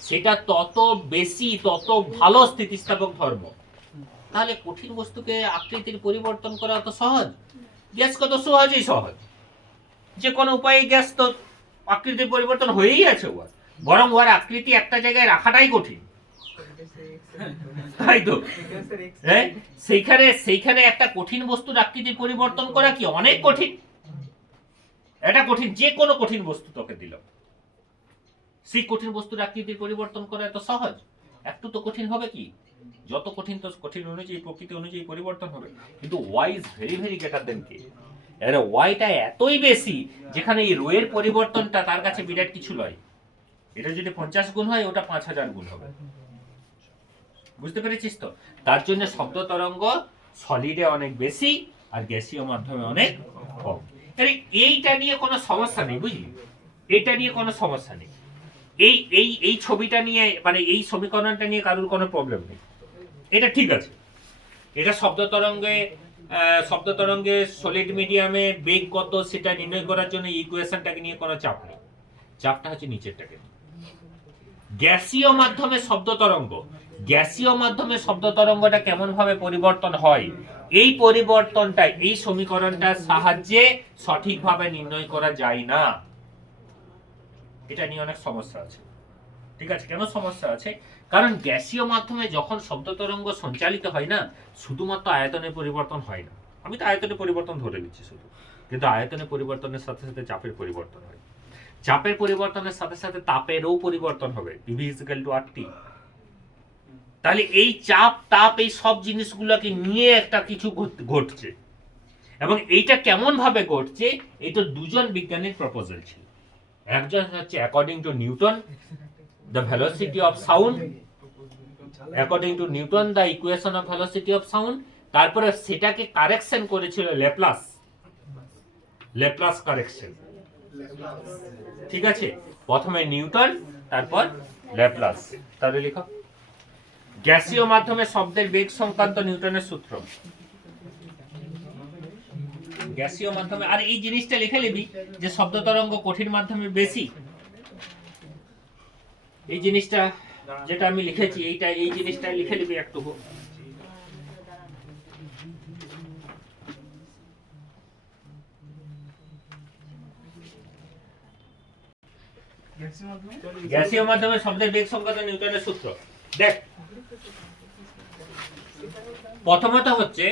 সেটা তত বেশি তত ভালো স্থিতিস্থাপক ধর্ম। তাহলে কঠিন বস্তুকে আকৃতির পরিবর্তন করা তো সহজ, গ্যাস কত সহজেই সহজ, যে কোনো উপায়ে গ্যাস তো আকৃতির পরিবর্তন হয়েই আছে, বরং ওর আকৃতি একটা জায়গায় রাখাটাই কঠিন, তাই তো? সেইখানে একটা কঠিন বস্তুর আকৃতির পরিবর্তন করা কি অনেক কঠিন, এটা কঠিন, যে কোনো কঠিন বস্তু তোকে দিল, সেই কঠিন বস্তুর আকৃতির পরিবর্তন করা এত সহজ, একটু তো কঠিন হবে কি, যত কঠিন তো কঠিন অনুযায়ী প্রকৃতি অনুযায়ী পরিবর্তন হবে। কিন্তু Y is very very greater than K, এর ওয়াইটা এতই বেশি যেখানে এই রো এর পরিবর্তনটা তার কাছে বিরাট কিছু নয়, এটা যদি 50 গুণ হয় ওটা 5000 গুণ হবে, বুঝতে পেরেছিস তো? তার জন্য শব্দ তরঙ্গ সলিডে অনেক বেশি আর গ্যাসীয় মাধ্যমে অনেক কম। এইটা নিয়ে কোনো সমস্যা নেই, বুঝলি, এটা নিয়ে কোনো সমস্যা নেই, এই ছবিটা নিয়ে মানে এই সমীকরণটা নিয়ে কারোর কোনো প্রবলেম নেই, এটা ঠিক আছে। এটা শব্দ তরঙ্গে সলিড মিডিয়ামে বেগ কত সেটা নির্ণয় করার জন্য ইকুয়েশনটাকে নিয়ে কোনো চাপ নেই, চাপটা হচ্ছে নিচেরটাকে। গ্যাসীয় মাধ্যমে শব্দ তরঙ্গটা কেমন ভাবে পরিবর্তন হয়, এই পরিবর্তনটা এই সমীকরণটার সাহায্যে সঠিকভাবে নির্ণয় করা যায় না, এটা নিয়ে অনেক সমস্যা আছে। ঠিক আছে, কেন সমস্যা আছে? কারণ গ্যাসীয় মাধ্যমে যখন শব্দ তরঙ্গ সঞ্চালিত হয় না, শুধুমাত্র আয়তনের পরিবর্তন হয় না, আমি তো আয়তনের পরিবর্তন ধরে নিচ্ছি শুধু, কিন্তু আয়তনের পরিবর্তনের সাথে সাথে চাপের পরিবর্তন হয়, চাপের পরিবর্তনের সাথে সাথে তাপেরও পরিবর্তন হবে, PV = RT। তাহলে এই চাপ তাপ এই সব জিনিসগুলোকে নিয়ে একটা কিছু ঘটছে, এবং এইটা কেমন ভাবে ঘটছে, এটা দুজন বিজ্ঞানীর প্রপোজাল ছিল। একজন হচ্ছে according to Newton the velocity of sound, according to Newton the equation of velocity of sound, তারপরে সেটাকে কারেকশন করেছিল ল্যাপ্লাস, ল্যাপ্লাস কারেকশন। ঠিক আছে, প্রথমে নিউটন তারপর ল্যাপ্লাস। তাহলে লিখো গ্যাসীয় মাধ্যমে শব্দের বেগ সংক্রান্ত নিউটনের সূত্র। গ্যাসীয় মাধ্যমে, আর এই জিনিসটা লিখে নিবি যে শব্দ তরঙ্গ কঠিন মাধ্যমে বেশি, এই জিনিসটা যেটা আমি লিখেছি এইটা, এই জিনিসটা লিখে নিবি একটু। গ্যাসীয় মাধ্যমে শব্দের বেগ সংক্রান্ত নিউটনের সূত্র। দেখ প্রথমত হচ্ছে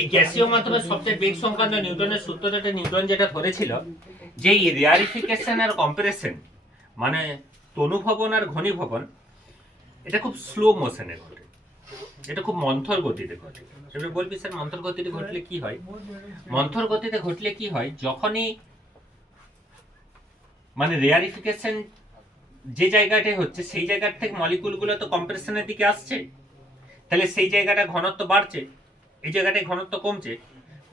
এই গ্যাসীয় মাধ্যমে শব্দের বেগ সংক্রান্ত নিউটনের সূত্রটা নিউটন যেটা ধরেছিল যে এই রেয়ারিফিকেশন আর কম্প্রেশন মানে তনুভবন আর ঘনীভবন এটা খুব স্লো মোশনে ঘটে, এটা খুব মন্থর গতিতে ঘটে। এবার বলবি স্যার মন্থর গতিতে ঘটলে কি হয়? মন্থর গতিতে ঘটলে কি হয়, যখনই মানে রেয়ারিফিকেশন যে জায়গাটায় হচ্ছে সেই জায়গা থেকে মলিকুলগুলো তো কম্প্রেশনের দিকে আসছে, তাহলে সেই জায়গাটা ঘনত্ব বাড়ছে, এই জায়গাটায় ঘনত্ব কমছে।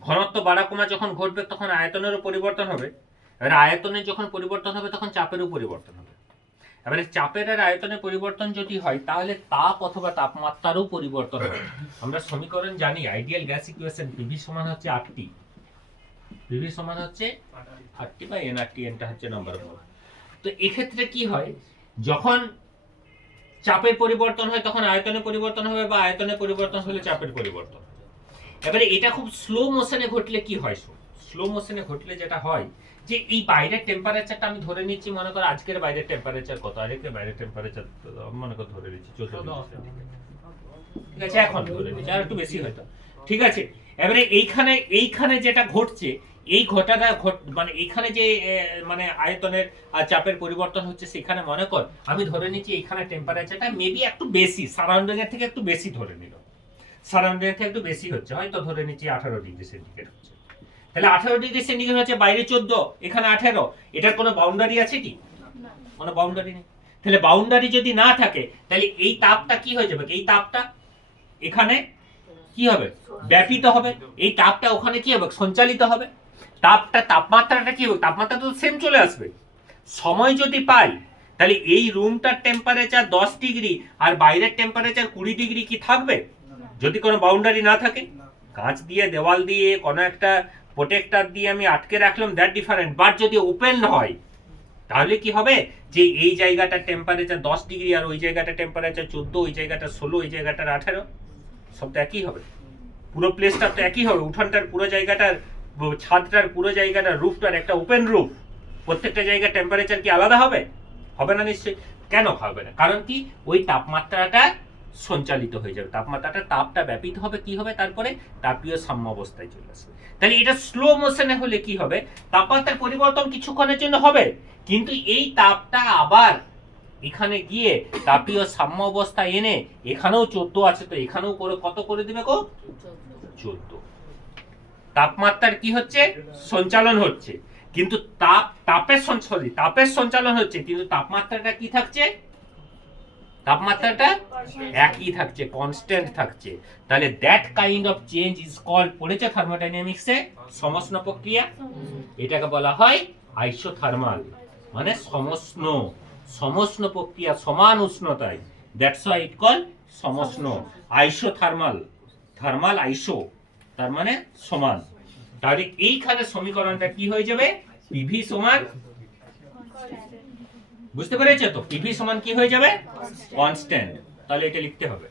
ঘনত্ব বাড়া কমা যখন ঘটবে তখন আয়তনেরও পরিবর্তন হবে। এবার আয়তনের যখন পরিবর্তন হবে তখন চাপেরও পরিবর্তন হবে। এবারে চাপের আর আয়তনের পরিবর্তন যদি হয় তাহলে তাপ অথবা তাপমাত্রারও পরিবর্তন হবে। আমরা সমীকরণ জানি, আইডিয়াল গ্যাস ইকুয়েশন পিভি সমান হচ্ছে আরটি, পিভি সমান হচ্ছে আরটি বাই এনআরটি, এনটা হচ্ছে নাম্বার অফ মোল। তো এক্ষেত্রে কি হয়, যখন চাপের পরিবর্তন হয় তখন আয়তনের পরিবর্তন হবে, বা আয়তনের পরিবর্তন হলে চাপের পরিবর্তন। এবারে এটা খুব স্লো মোশনে ঘটলে কি হয়, স্লো মোশনে ঘটলে যেটা হয় যে এই বাইরের টেম্পারেচারটা আমি ধরে নিচ্ছি, মনে করো আজকের বাইরের টেম্পারেচার কত, আজকের বাইরের টেম্পারেচার মনে করো ধরে নিচ্ছি 14, ঠিক আছে, এখন ধরে নিচ্ছি, আর একটু বেশি হয়তো, ঠিক আছে। এবারে এইখানে যেটা ঘটছে, এই ঘটাটা মানে এইখানে যে মানে আয়তনের আর চাপের পরিবর্তন হচ্ছে, সেখানে মনে কর আমি ধরে নিচ্ছি এইখানে টেম্পারেচারটা মেবি একটু বেশি, সারাউন্ডিং এর থেকে একটু বেশি ধরে নিল, সারাউন্ডিং এর থেকে একটু বেশি হচ্ছে, হয়তো ধরে নিচ্ছি 18 ডিগ্রি সেন্টিগ্রেড হচ্ছে। তাহলে 18 ডিগ্রি সেন্টিগ্রেড হচ্ছে, বাইরে 14, এখানে 18, এটার কোনো বাউন্ডারি আছে কি? কোনো বাউন্ডারি নেই। তাহলে বাউন্ডারি যদি না থাকে তাহলে এই তাপটা কি হয়ে যাবে, এই তাপটা এখানে কি হবে, ব্যাপিত হবে, এই তাপটা ওখানে কি হবে, সঞ্চালিত হবে। তাপমাত্রাটা কি হবে, তাপমাত্রা তো সেম চলে আসবে। সময় যদি পাই তাহলে এই রুমটার টেম্পারেচার 10 ডিগ্রি আর বাইরের টেম্পারেচার 20 ডিগ্রি কি থাকবে, যদি কোনো বাউন্ডারি না থাকে? কাঁচ দিয়ে, দেওয়াল দিয়ে, কোনো একটা প্রোটেক্টর দিয়ে আমি আটকে রাখলাম, দ্যাট ডিফারেন্ট। বাট যদি ওপেন হয় তাহলে কি হবে, যে এই জায়গাটার টেম্পারেচার 10 ডিগ্রি আর ওই জায়গাটার টেম্পারেচার 14, ওই জায়গাটা 16, ওই জায়গাটার 18, সব তো একই হবে, পুরো প্লেসটা তো একই হবে। উঠানটার পুরো জায়গাটার, ছাদটার পুরো জায়গাটার, রুফটার একটা ওপেন রুফ, প্রত্যেকটা জায়গার টেম্পারেচার কি আলাদা হবে? হবে না নিশ্চয়ই। কেন হবে না? কারণ কি, ওই তাপমাত্রাটা সঞ্চালিত হয়ে যাবে, তাপমাত্রাটা, তাপটা ব্যাপিত হবে, কি হবে, তারপরে তাপীয় সাম্য অবস্থায় চলে আসবে। তাহলে এটা স্লো মোশনে হলে কি হবে, তাপমাত্রার পরিবর্তন কিছুক্ষণের জন্য হবে, কিন্তু এই তাপটা আবার এখানে গিয়ে তাপীয় সাম্য অবস্থা এনে, এখানেও 14 আছে তো এখানেও করে কত করে দিবে গো, 14। তাপমাত্রার কি হচ্ছে, সঞ্চালন হচ্ছে, কিন্তু তাপের সঞ্চালন হচ্ছে, কিন্তু তাপমাত্রাটা কি থাকছে, তাপমাত্রাটা একই থাকছে, কনস্ট্যান্ট থাকছে। তাহলে that kind of change is called, পড়েছে থার্মোডাইনামিক্সে, সমষ্ণ প্রক্রিয়া, এটাকে বলা হয় আইসোথার্মাল, মানে সমষ্ণ প্রক্রিয়া, সমান উষ্ণতায়, দ্যাটস হোয়াই ইট কল সমষ্ণ। আইসোথার্মাল, থার্মাল আইসো, তার মানে সমান। তাহলে এইখানে সমীকরণটা কি হয়ে যাবে, পিভি সমান, বুঝতে পেরেছো তো, পিভি সমান কি হয়ে যাবে, কনস্ট্যান্ট। তাহলে এটা লিখতে হবে,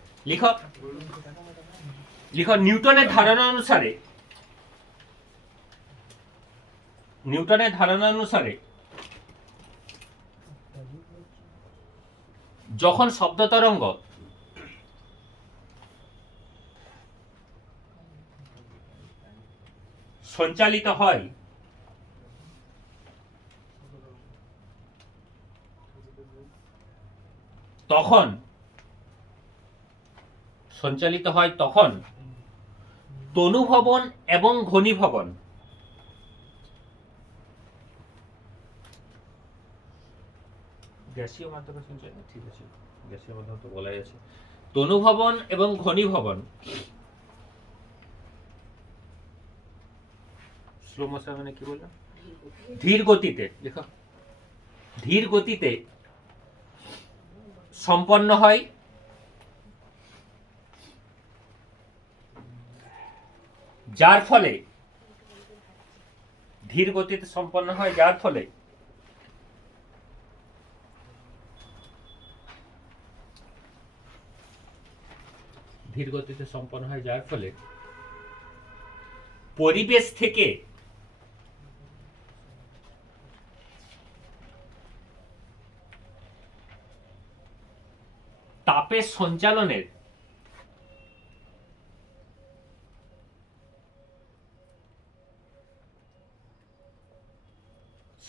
লিখো নিউটনের ধারণা অনুসারে যখন শব্দ তরঙ্গ সঞ্চালিত হয় তখন সঞ্চালিত হয় তখন তনুভবন এবং ঘনীভবন গ্যাসীয় মাধ্যমে সঞ্চালিত, ঠিক আছে, গ্যাসীয় মাধ্যমে তো বলাই আছে। তনুভবন এবং ঘনীভবন স্লো মোশন মানে কি বললাম, ধীর গতিতে, দেখো ধীর গতিতে সম্পন্ন হয় যার ফলে ধীর গতিতে সম্পন্ন হয় যার ফলে ধীর গতিতে সম্পন্ন হয় যার ফলে পরিবেশ থেকে তাপের সঞ্চালনের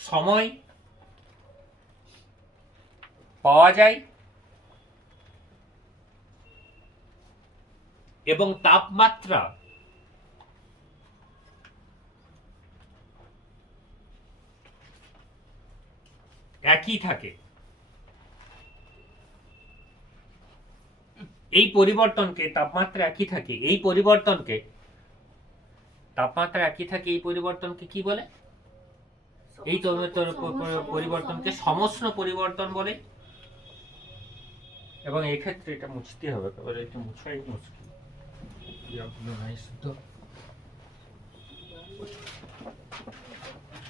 সময় পাওয়া যায় এবং তাপমাত্রা একই থাকে। এই পরিবর্তনকে তাপমাত্রা একই থাকে, এই পরিবর্তনকে তাপমাত্রা একই থাকে, এই পরিবর্তনকে কি বলে? এই পরিবর্তনকে সমষ্ণ পরিবর্তন বলে। এবং এই ক্ষেত্রে এটা মুছতে হবে, একেবারে এটা মুছাই মুশকিল।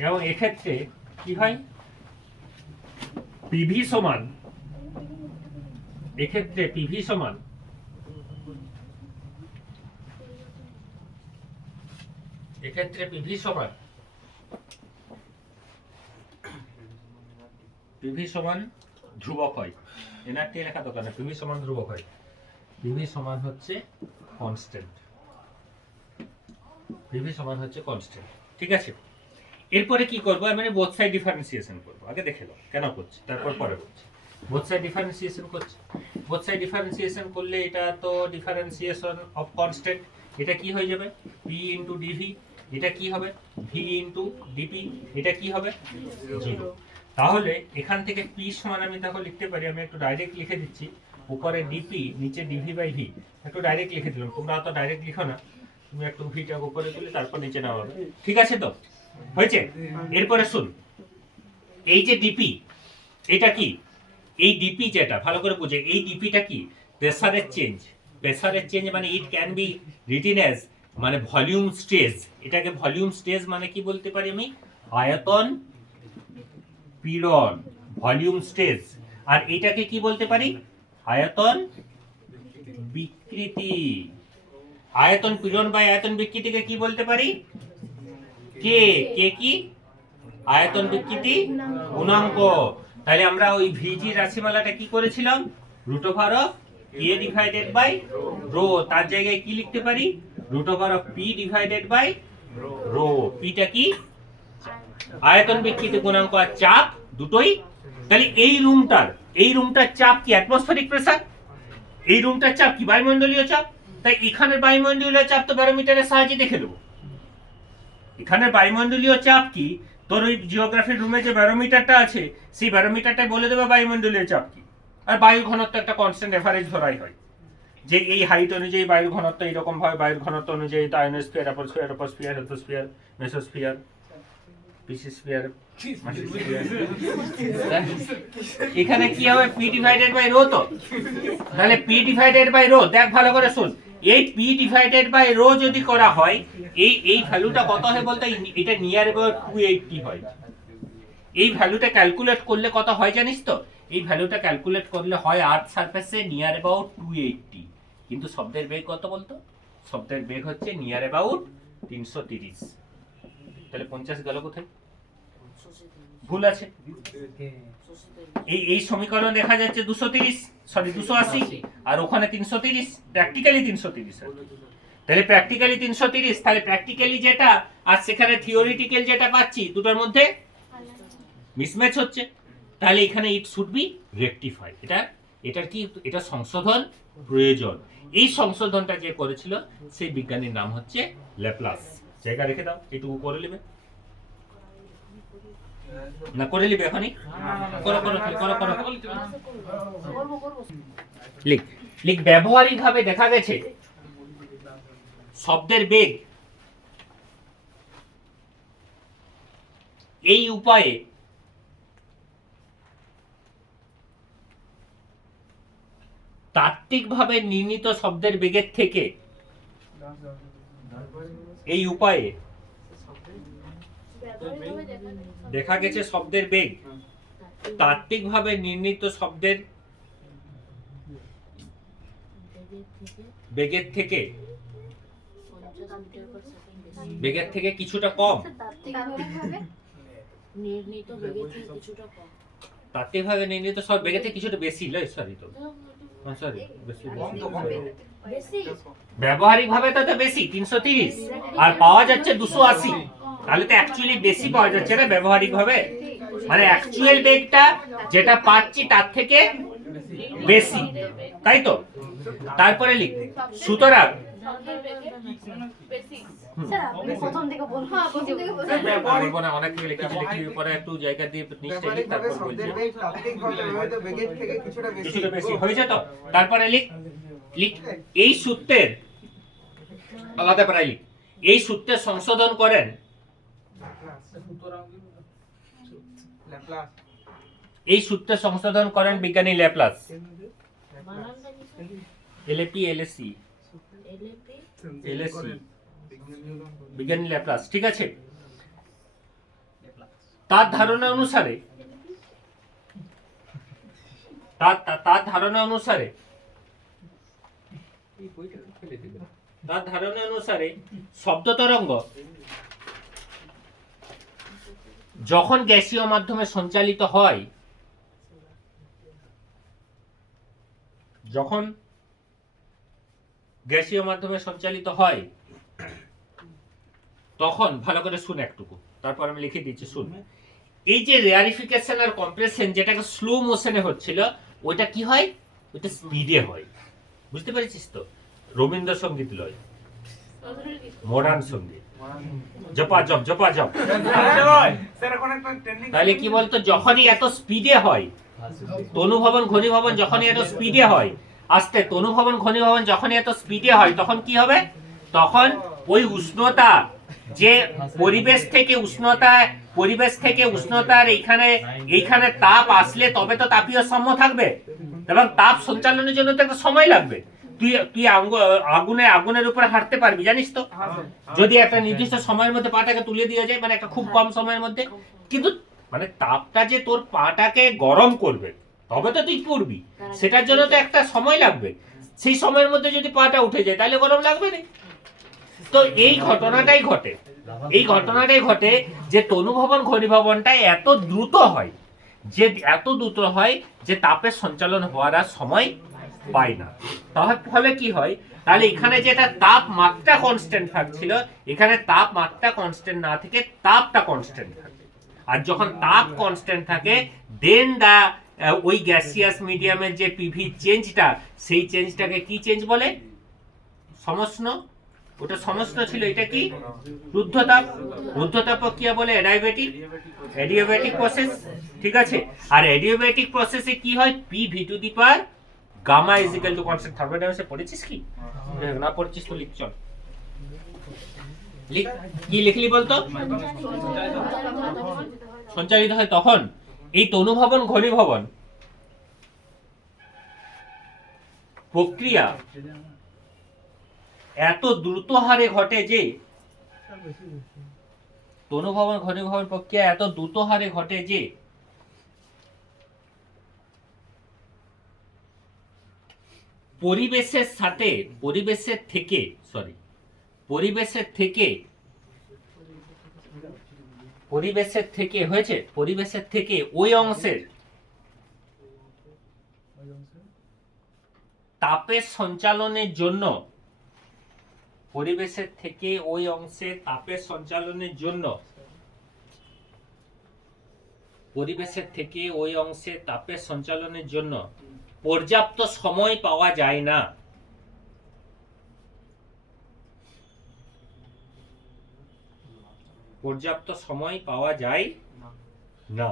এবং এক্ষেত্রে কি হয়, পিভি সমান, এক্ষেত্রে পিভি সমান এক্ষেত্রে পিভি সমান ধ্রুবক হয়। এনআরটি লেখা দরকার না, পিভি সমান ধ্রুবক হয়। পিভি সমান হচ্ছে কনস্ট্যান্ট, পিভি সমান হচ্ছে কনস্ট্যান্ট, ঠিক আছে। এরপরে কি করবো, আমি বোথ সাইড ডিফারেন্সিয়েশন করবো। আগে দেখে নাও কেন করছি, তারপর পরে করছি। বোথ সাইড ডিফারেন্সিয়েশন করছি, বোথ সাইড ডিফারেন্সিয়েশন করলে এটা তো ডিফারেন্সিয়েশন অফ কনস্ট্যান্ট, এটা কি হয়ে যাবে পি ইন্টু ডিভি, এটা কি হবে ভি ইন্টু ডিপি, এটা কি হবে 0। তাহলে এখান থেকে পি সমান আমি দেখো লিখতে পারি, আমি একটু ডাইরেক্ট লিখে দিচ্ছি, উপরে ডিপি নিচে ডিভি বাই ভি, একটু ডাইরেক্ট লিখে দিলাম। তোমরা তো ডাইরেক্ট লিখো না, তুমি একটু ভিটা উপরে তুলে তারপর নিচে নেওয়া হবে, ঠিক আছে তো, হয়েছে। এরপরে শুন, এই যে ডিপি এটা কি, এই ডিপি যেটা ভালো করে বুঝে, এই ডিপিটা কি প্রেসারের চেঞ্জ, প্রেসারের চেঞ্জ মানে it can be written as মানে ভলিউম স্টেজ। এটাকে ভলিউম স্টেজ মানে কি বলতে পারি আমি, আয়তন পীড়ন, ভলিউম স্টেজ। আর এটাকে কি বলতে পারি, আয়তন বিকৃতি। আয়তন পীড়ন বা আয়তন বিকৃতিকে কি বলতে পারি, কে, কে কি আয়তন বিকৃতি গুণাঙ্ক। তাহলে আমরা ওই ভিজি রাশিমালাটা কি করেছিলাম, root over of K divided by rho, তার জায়গায় কি লিখতে পারি, root over of P divided by rho. পিটা কি আয়তন বিকৃতি গুণাঙ্ক আর চাপ দুটোই। তাহলে এই রুমটার চাপ কি অ্যাটমসফেরিক প্রেসার, এই রুমটার চাপ কি বায়ুমণ্ডলীয় চাপ। তাই এখানের বায়ুমণ্ডলীয় চাপ তো ব্যারোমিটারের সাহায্যে দেখে দেবো। এখানে বায়ুমণ্ডলীয় চাপ কি, তোর ওই জিওগ্রাফির রুমে যে ব্যারোমিটারটা আছে সেই ব্যারোমিটারটা বলে দেবে বায়ুমণ্ডলীয় চাপ কি। আর বায়ু ঘনত্ব একটা কনস্ট্যান্ট এভারেজ ধরাই হয়, যে এই হাইট অনুযায়ী বায়ুর ঘনত্ব এইরকম ভাবে, বায়ুর ঘনত্ব অনুযায়ী আয়নোস্ফিয়ার, অ্যাপোস্ফিয়ার, অ্যাপোস্ফিয়ার, হেটোস্ফিয়ার, মেসোস্ফিয়ার, পিসিস্ফিয়ার। এখানে কি হবে, পি ডিভাইডেড বাই রো। তো তাহলে পি ডিভাইডেড বাই রো, দেখ ভালো করে শুন, এই পি ডিভাইডেড বাই রো যদি করা হয়, এই ভ্যালুটা কত হয় বলতে, এটা নিয়ার অ্যাবাউট 280 হয়। এই ভ্যালুটা ক্যালকুলেট করলে কত হয় জানিস তো, এই ভ্যালুটা ক্যালকুলেট করলে হয় আর্থ সারফেসে নিয়ার অ্যাবাউট 280। কিন্তু শব্দের বেগ কত বলতো, শব্দের বেগ হচ্ছে নিয়ার অ্যাবাউট 330। তাহলে 50 গেল কোথায়, ভুল আছে। এই সমীকরণ দেখা যাচ্ছে 280, আর ওখানে 330, প্র্যাকটিক্যালি 330। তাহলে প্র্যাকটিক্যালি 330, তাহলে প্র্যাকটিক্যালি যেটা আর সেখানে থিওরিটিক্যাল যেটা পাচ্ছি দুটোর মধ্যে মিসম্যাচ হচ্ছে। তাহলে এখানে ইট শুড বি রেকটিফাই, এটা এটার কি, এটা সংশোধন প্রয়োজন। এই সংশোধনটা যে করেছিল সেই বিজ্ঞানীর নাম হচ্ছে ল্যাপ্লাস। জায়গা রেখে দাও, এটুকু করে নেবে না, করে নিবে এখনই, করো করো করো করো। লিখ লিখ ব্যবহারিকভাবে দেখা গেছে শব্দের বেগ এই উপায়ে তাত্ত্বিকভাবে নির্ণীত শব্দের বেগের থেকে, এই উপায়ে দেখা গেছে শব্দের বেগ তাত্ত্বিকভাবে নির্ণীত শব্দের বেগের থেকে কিছুটা কম। তাত্ত্বিকভাবে নির্ণীত সব বেগের থেকে কিছুটা বেশি, সরি তো সরি বেশি, ব্যবহারিকভাবে তো বেশি 330 আর পাওয়া যাচ্ছে 280, তাহলে তো অ্যাকচুয়ালি বেশি পাওয়া যাচ্ছে না ব্যবহারিকভাবে, মানে অ্যাকচুয়াল বেগটা যেটা পাচ্ছি তার থেকে বেশি, তাই তো। তারপরে লিখ সুতরাং অনেক লিখি পরে একটু জায়গা দিয়ে নিশ্চয়ই লিখ, তারপর বলছি কিছুটা বেশি হয়েছে তো। তারপরে লিখ লিখ এই সূত্রের আলাদা করে লিখ, এই সূত্রের সংশোধন করেন এই সূত্রের সংশোধন করেন বিজ্ঞানী ল্যাপ্লাস, এলএপি এলএসি এলএসি বিজ্ঞানী ল্যাপ্লাস, ঠিক আছে। তার ধারণা অনুসারে তার ধারণা অনুসারে শব্দ তরঙ্গ যখন গ্যাসীয় মাধ্যমে সঞ্চালিত হয়, যখন গ্যাসীয় মাধ্যমে সঞ্চালিত হয় তখন ভালো করে শুন একটুকু, তারপর আমি লিখে দিচ্ছি শুন। এই যে রেয়ারিফিকেশন আর কম্প্রেশন যেটাকে স্লো মোশনে হচ্ছিল, ওইটা কি হয়, ওইটা স্পিডে হয়, বুঝতে পেরেছিস তো। রবীন্দ্রসঙ্গীত লয়, মডার্ন সঙ্গীত, জপা জপ জপা জপ। তাহলে কি বলতো, যখনই এত স্পিডে হয় তনুভবন ঘনীভবন, যখনই এত স্পিডে হয় আস্তে, তনুভবন ঘনীভবন যখনই এত স্পিডে হয় তখন কি হবে, তখন ওই উষ্ণতা যে পরিবেশ থেকে উষ্ণতার এইখানে তাপ আসলে তবে তো তাপীয় সমূহ থাকবে, এবং তাপ সঞ্চালনের জন্য তো একটা সময় লাগবে। তুই আগুনের উপরে হাঁটতে পারবি জানিস তো, যদি একটা নির্দিষ্ট সময়ের মধ্যে পাটাকে তুলে দিয়ে যায়, মানে একটা খুব কম সময়ের মধ্যে, কিন্তু মানে তাপটা যে তোর পাটাকে গরম করবে তবে তো তুই পড়বি, সেটার জন্য তো একটা সময় লাগবে। সেই সময়ের মধ্যে যদি পাটা উঠে যায় তাহলে গরম লাগবে না। তো এই ঘটনাটাই ঘটে যে তনুভবন ঘনীভবনটা এত দ্রুত হয় যে তাপের সঞ্চালন হওয়ার আর সময় পায় না। তাহলে কি হয়, তাহলে এখানে যেটা তাপমাত্রা কনস্ট্যান্ট থাকছিল, এখানে তাপমাত্রা কনস্ট্যান্ট না থেকে তাপটা কনস্ট্যান্ট থাকে। আর যখন তাপ কনস্ট্যান্ট থাকে দেন ওই গ্যাসিয়াস মিডিয়ামের যে পিভি চেঞ্জটা, সেই চেঞ্জটাকে কি চেঞ্জ বলে, সমষ্ণ। ওটা সমষ্ণ ছিল, এটা কি রুদ্ধতাপ প্রক্রিয়া বলে, অ্যাডিয়াব্যাটিক প্রসেস, ঠিক আছে। আর অ্যাডিয়াব্যাটিক প্রসেসে কি হয়, P to the power gamma is equal to constant. থার্মোডাইনামিক্সে পড়েছিস কি, না পড়েছিস তো লিখ, চল লিখ, কি লিখলি বলতো, সঞ্চালিত হয় তখন এই তনুভবন ঘনীভবন প্রক্রিয়া এত দ্রুত হারে ঘটে যে তনুভবন ঘনীভবন প্রক্রিয়া এত দ্রুত হারে ঘটে যে পরিবেশের থেকে ওই অংশের তাপের সঞ্চালনের জন্য পর্যাপ্ত সময় পাওয়া যায় না। পর্যাপ্ত সময় পাওয়া যায় না।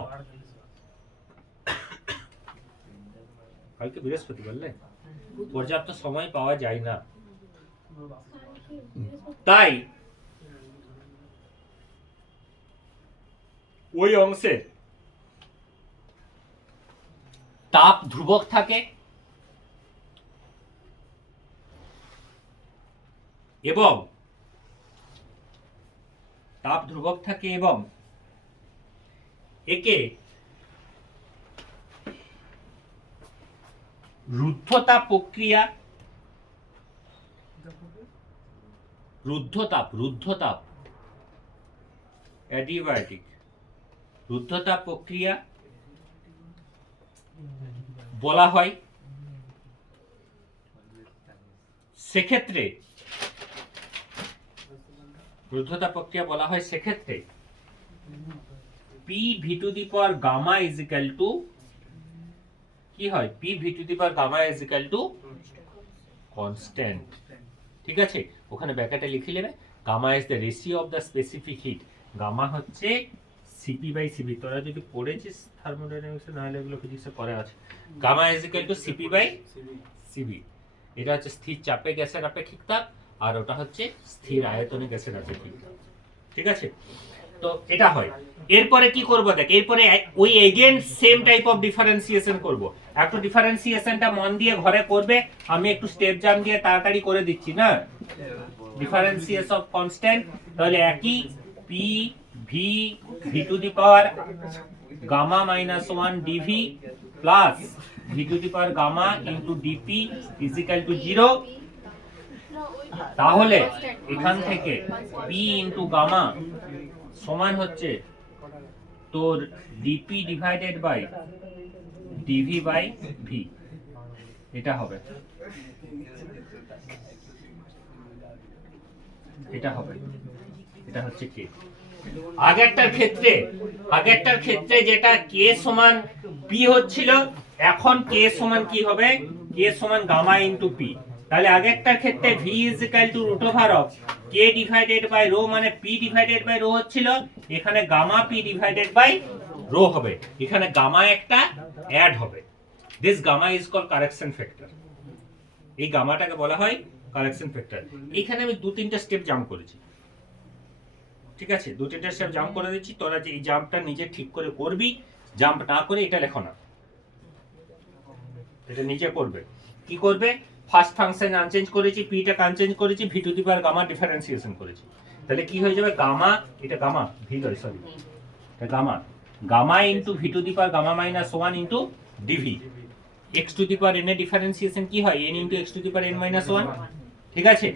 কালকে বৃহস্পতিবার পর্যাপ্ত সময় পাওয়া যায় না, তাই ওই অংশে তাপ ধ্রুবক থাকে এবং একে রুদ্ধতাপ প্রক্রিয়া, অ্যাডিয়াবাটিক রুদ্ধতাপ প্রক্রিয়া বলা হয়। সেক্ষেত্রে রুদ্ধতাপ প্রক্রিয়া বলা হয়, সেক্ষেত্রে P V to the power gamma is equal to কি হয়, P V to the power gamma is equal to constant. ঠিক আছে, ওখানে ব্র্যাকেটে লিখে নেবে gamma is the ratio of the specific heat. Gamma হচ্ছে সিপি বাই সিবি, তোরা যদি পড়েছিস থার্মোডাইনামিক্সে, না হলে এগুলো ফিজিক্সে পড়ে আছে। Gamma is equal to CP by CV. এটা হচ্ছে স্থির চাপে গ্যাসের আপেক্ষিক তাপ, আর ওটা হচ্ছে স্থির আয়তনে গ্যাসের আপেক্ষিক তাপ। ঠিক আছে, তো এটা হয়। এরপরে কি করব দেখ, এরপরে ওই again same type of differentiation করব। একটু ডিফারেন্সিয়েশনটা মন দিয়ে ঘরে করবে, আমি একটু স্টেপ জাম্প দিয়ে তাড়াতাড়ি করে দিচ্ছি না। ডিফারেন্সিয়েশন অফ কনস্ট্যান্ট, তাহলে একই P V V to the power gamma minus 1 DV plus V to the power gamma into DP is equal to 0। তাহলে এখান থেকে পি ইনটু গামা সমান হচ্ছে তোর DP divided by DV by V. এটা হবে, এটা হবে, এটা হচ্ছে কে। আগেরটার ক্ষেত্রে যেটা কে সমান পি হচ্ছিল, এখন কে সমান কি হবে, কে সমান গামা ইনটু পি। তাহলে আগেরটার ক্ষেত্রে V is equal to root over of K divided by rho, মানে পি ডিভাইডেড বাই রো হচ্ছিল, এখানে gamma P divided by rho হবে, এখানে গামা একটা অ্যাড হবে। This gamma is called correction factor. এই গামাটাকে বলা হয় কারেকশন ফ্যাক্টর। এখানে আমি 2-3টা স্টেপ জাম্প করেছি। ঠিক আছে, 2-3টা স্টেপ জাম্প করে দিচ্ছি, তোরা যে এই জাম্পটা নিজে ঠিক করে করবি, জাম্প না করে এটা লেখো না, এটা নিজে করবে। কি করবে, ফার্স্ট ফাংশন আনচেঞ্জ করেছি, পিটা আনচেঞ্জ করেছি, V to the power gamma differentiation করেছি। তাহলে কি হয়ে যাবে, গামা, এটা গামা ভি নয় সরি, এটা gamma into V to the power gamma minus 1 into dv. x to the power n এর ডিফারেন্সিয়েশন কি হয়, n into x to the power n minus 1। ঠিক আছে,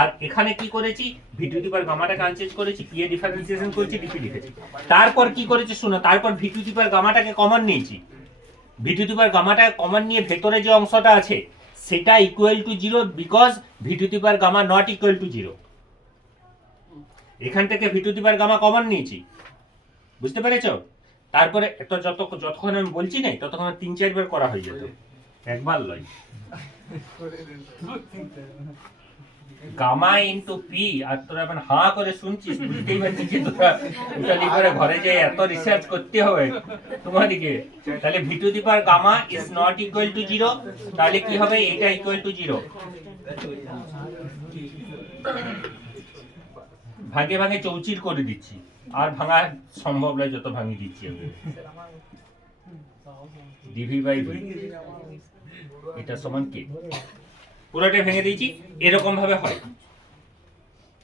আর এখানে কি করেছি, ভি টু দি পাওয়ার গামাটাকে আনচেঞ্জ করেছি, p এর ডিফারেন্সিয়েশন করেছি, ডিপি লিখেছি। তারপর কি করেছি শোনো, তারপর ভি টু দি পাওয়ার গামাটাকে কমন নিয়েছি। ভি টু দি পাওয়ার গামাটাকে কমন নিয়ে ভেতরে যে অংশটা আছে সেটা equal to 0, because V to the power gamma not equal to 0। এখান থেকে V to the power gamma common নিয়েছি, বুঝতে পেরেছো? তারপরে যতক্ষণ আমি বলছি না, ততক্ষণ 3-4 বার করা হয়ে যেত, একবার লয়। গামা ইনটু পি, আর তোরা এখন হাঁ করে শুনছিস, বুঝতেই পারছিস যে তোরা ইতালি করে ঘরে যে এত রিসার্চ করতে হবে তোমাদেরকে। তাহলে V to the power gamma is not equal to 0, তাহলে কি হবে, এটা ইকুয়াল টু 0। ভাগে ভাগে চৌচির করে দিচ্ছি, আর ভাঙা সম্ভব নয়, যত ভাঙি দিচ্ছি আমি। ডিভি বাই ভি, এটা সমান কি, পুরোটা ভেঙে দিয়েছি, এরকম ভাবে হয়।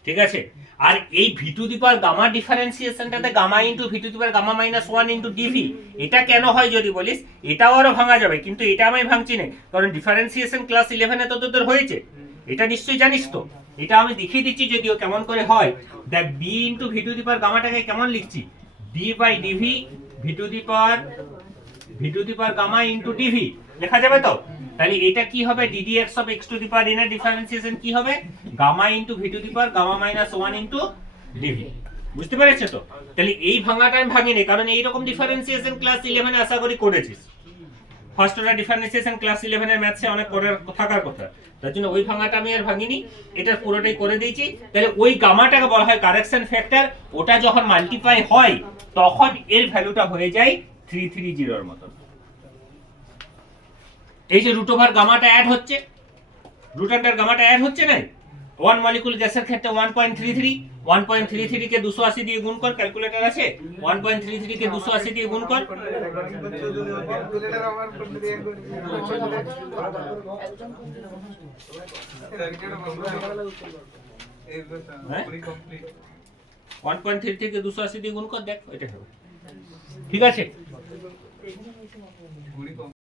ঠিক আছে, আর এই ভি টু দি পাওয়ার গামা ডিফারেন্সিয়েশনটাতে gamma into V to the power gamma minus 1 into dv, এটা কেন হয় যদি বলিস, এটাও আরো ভাঙা যাবে, কিন্তু এটা আমি ভাঙছি না, কারণ ডিফারেন্সিয়েশন ক্লাস 11 এ তো তোদের হয়েছে, এটা নিশ্চয়ই জানিস তো। এটা আমি দেখিয়ে দিচ্ছি যদিও কেমন করে হয়। দেখ, B into V to the power গামাটাকে কেমন লিখছি, D by dv V to the power gamma into dv লেখা যাবে তো। তাহলে এটা কি হবে, ddx of x to the power n এর ডিফারেন্সিয়েশন কি হবে, gamma into V to the power gamma minus 1 into dv. বুঝতে পেরেছো তো? তাহলে এই ভাঙাটা আমি ভাঙিনি, কারণ এই রকম ডিফারেন্সিয়েশন ক্লাস 11 এ আশা করি করেছিস। ফার্স্ট অর্ডার ডিফারেন্সিয়েশন ক্লাস 11 এর ম্যাথসে অনেক করে থাকার কথা, তার জন্য ওই ভাঙাটা আমি আর ভাঙিনি, এটা পুরোটাই করে দিয়েছি। তাহলে ওই গামাটাকে বলা হয় কারেকশন ফ্যাক্টর, ওটা যখন মাল্টিপ্লাই হয় তখন এর ভ্যালুটা হয়ে যায় 330 এর মতন। এই যে রুট ওভার গামাটা অ্যাড হচ্ছে, রুট আন্ডার গামাটা অ্যাড হচ্ছে না, 1 মলিকুল গ্যাসের ক্ষেত্রে 1.33, 1.33 কে 280 দিয়ে গুণ কর, ক্যালকুলেটর আছে, 1.33 কে 280 দিয়ে গুণ কর, হ্যাঁ 1.33 কে 280 দিয়ে গুণ কর, দেখ এটা হবে, ঠিক আছে।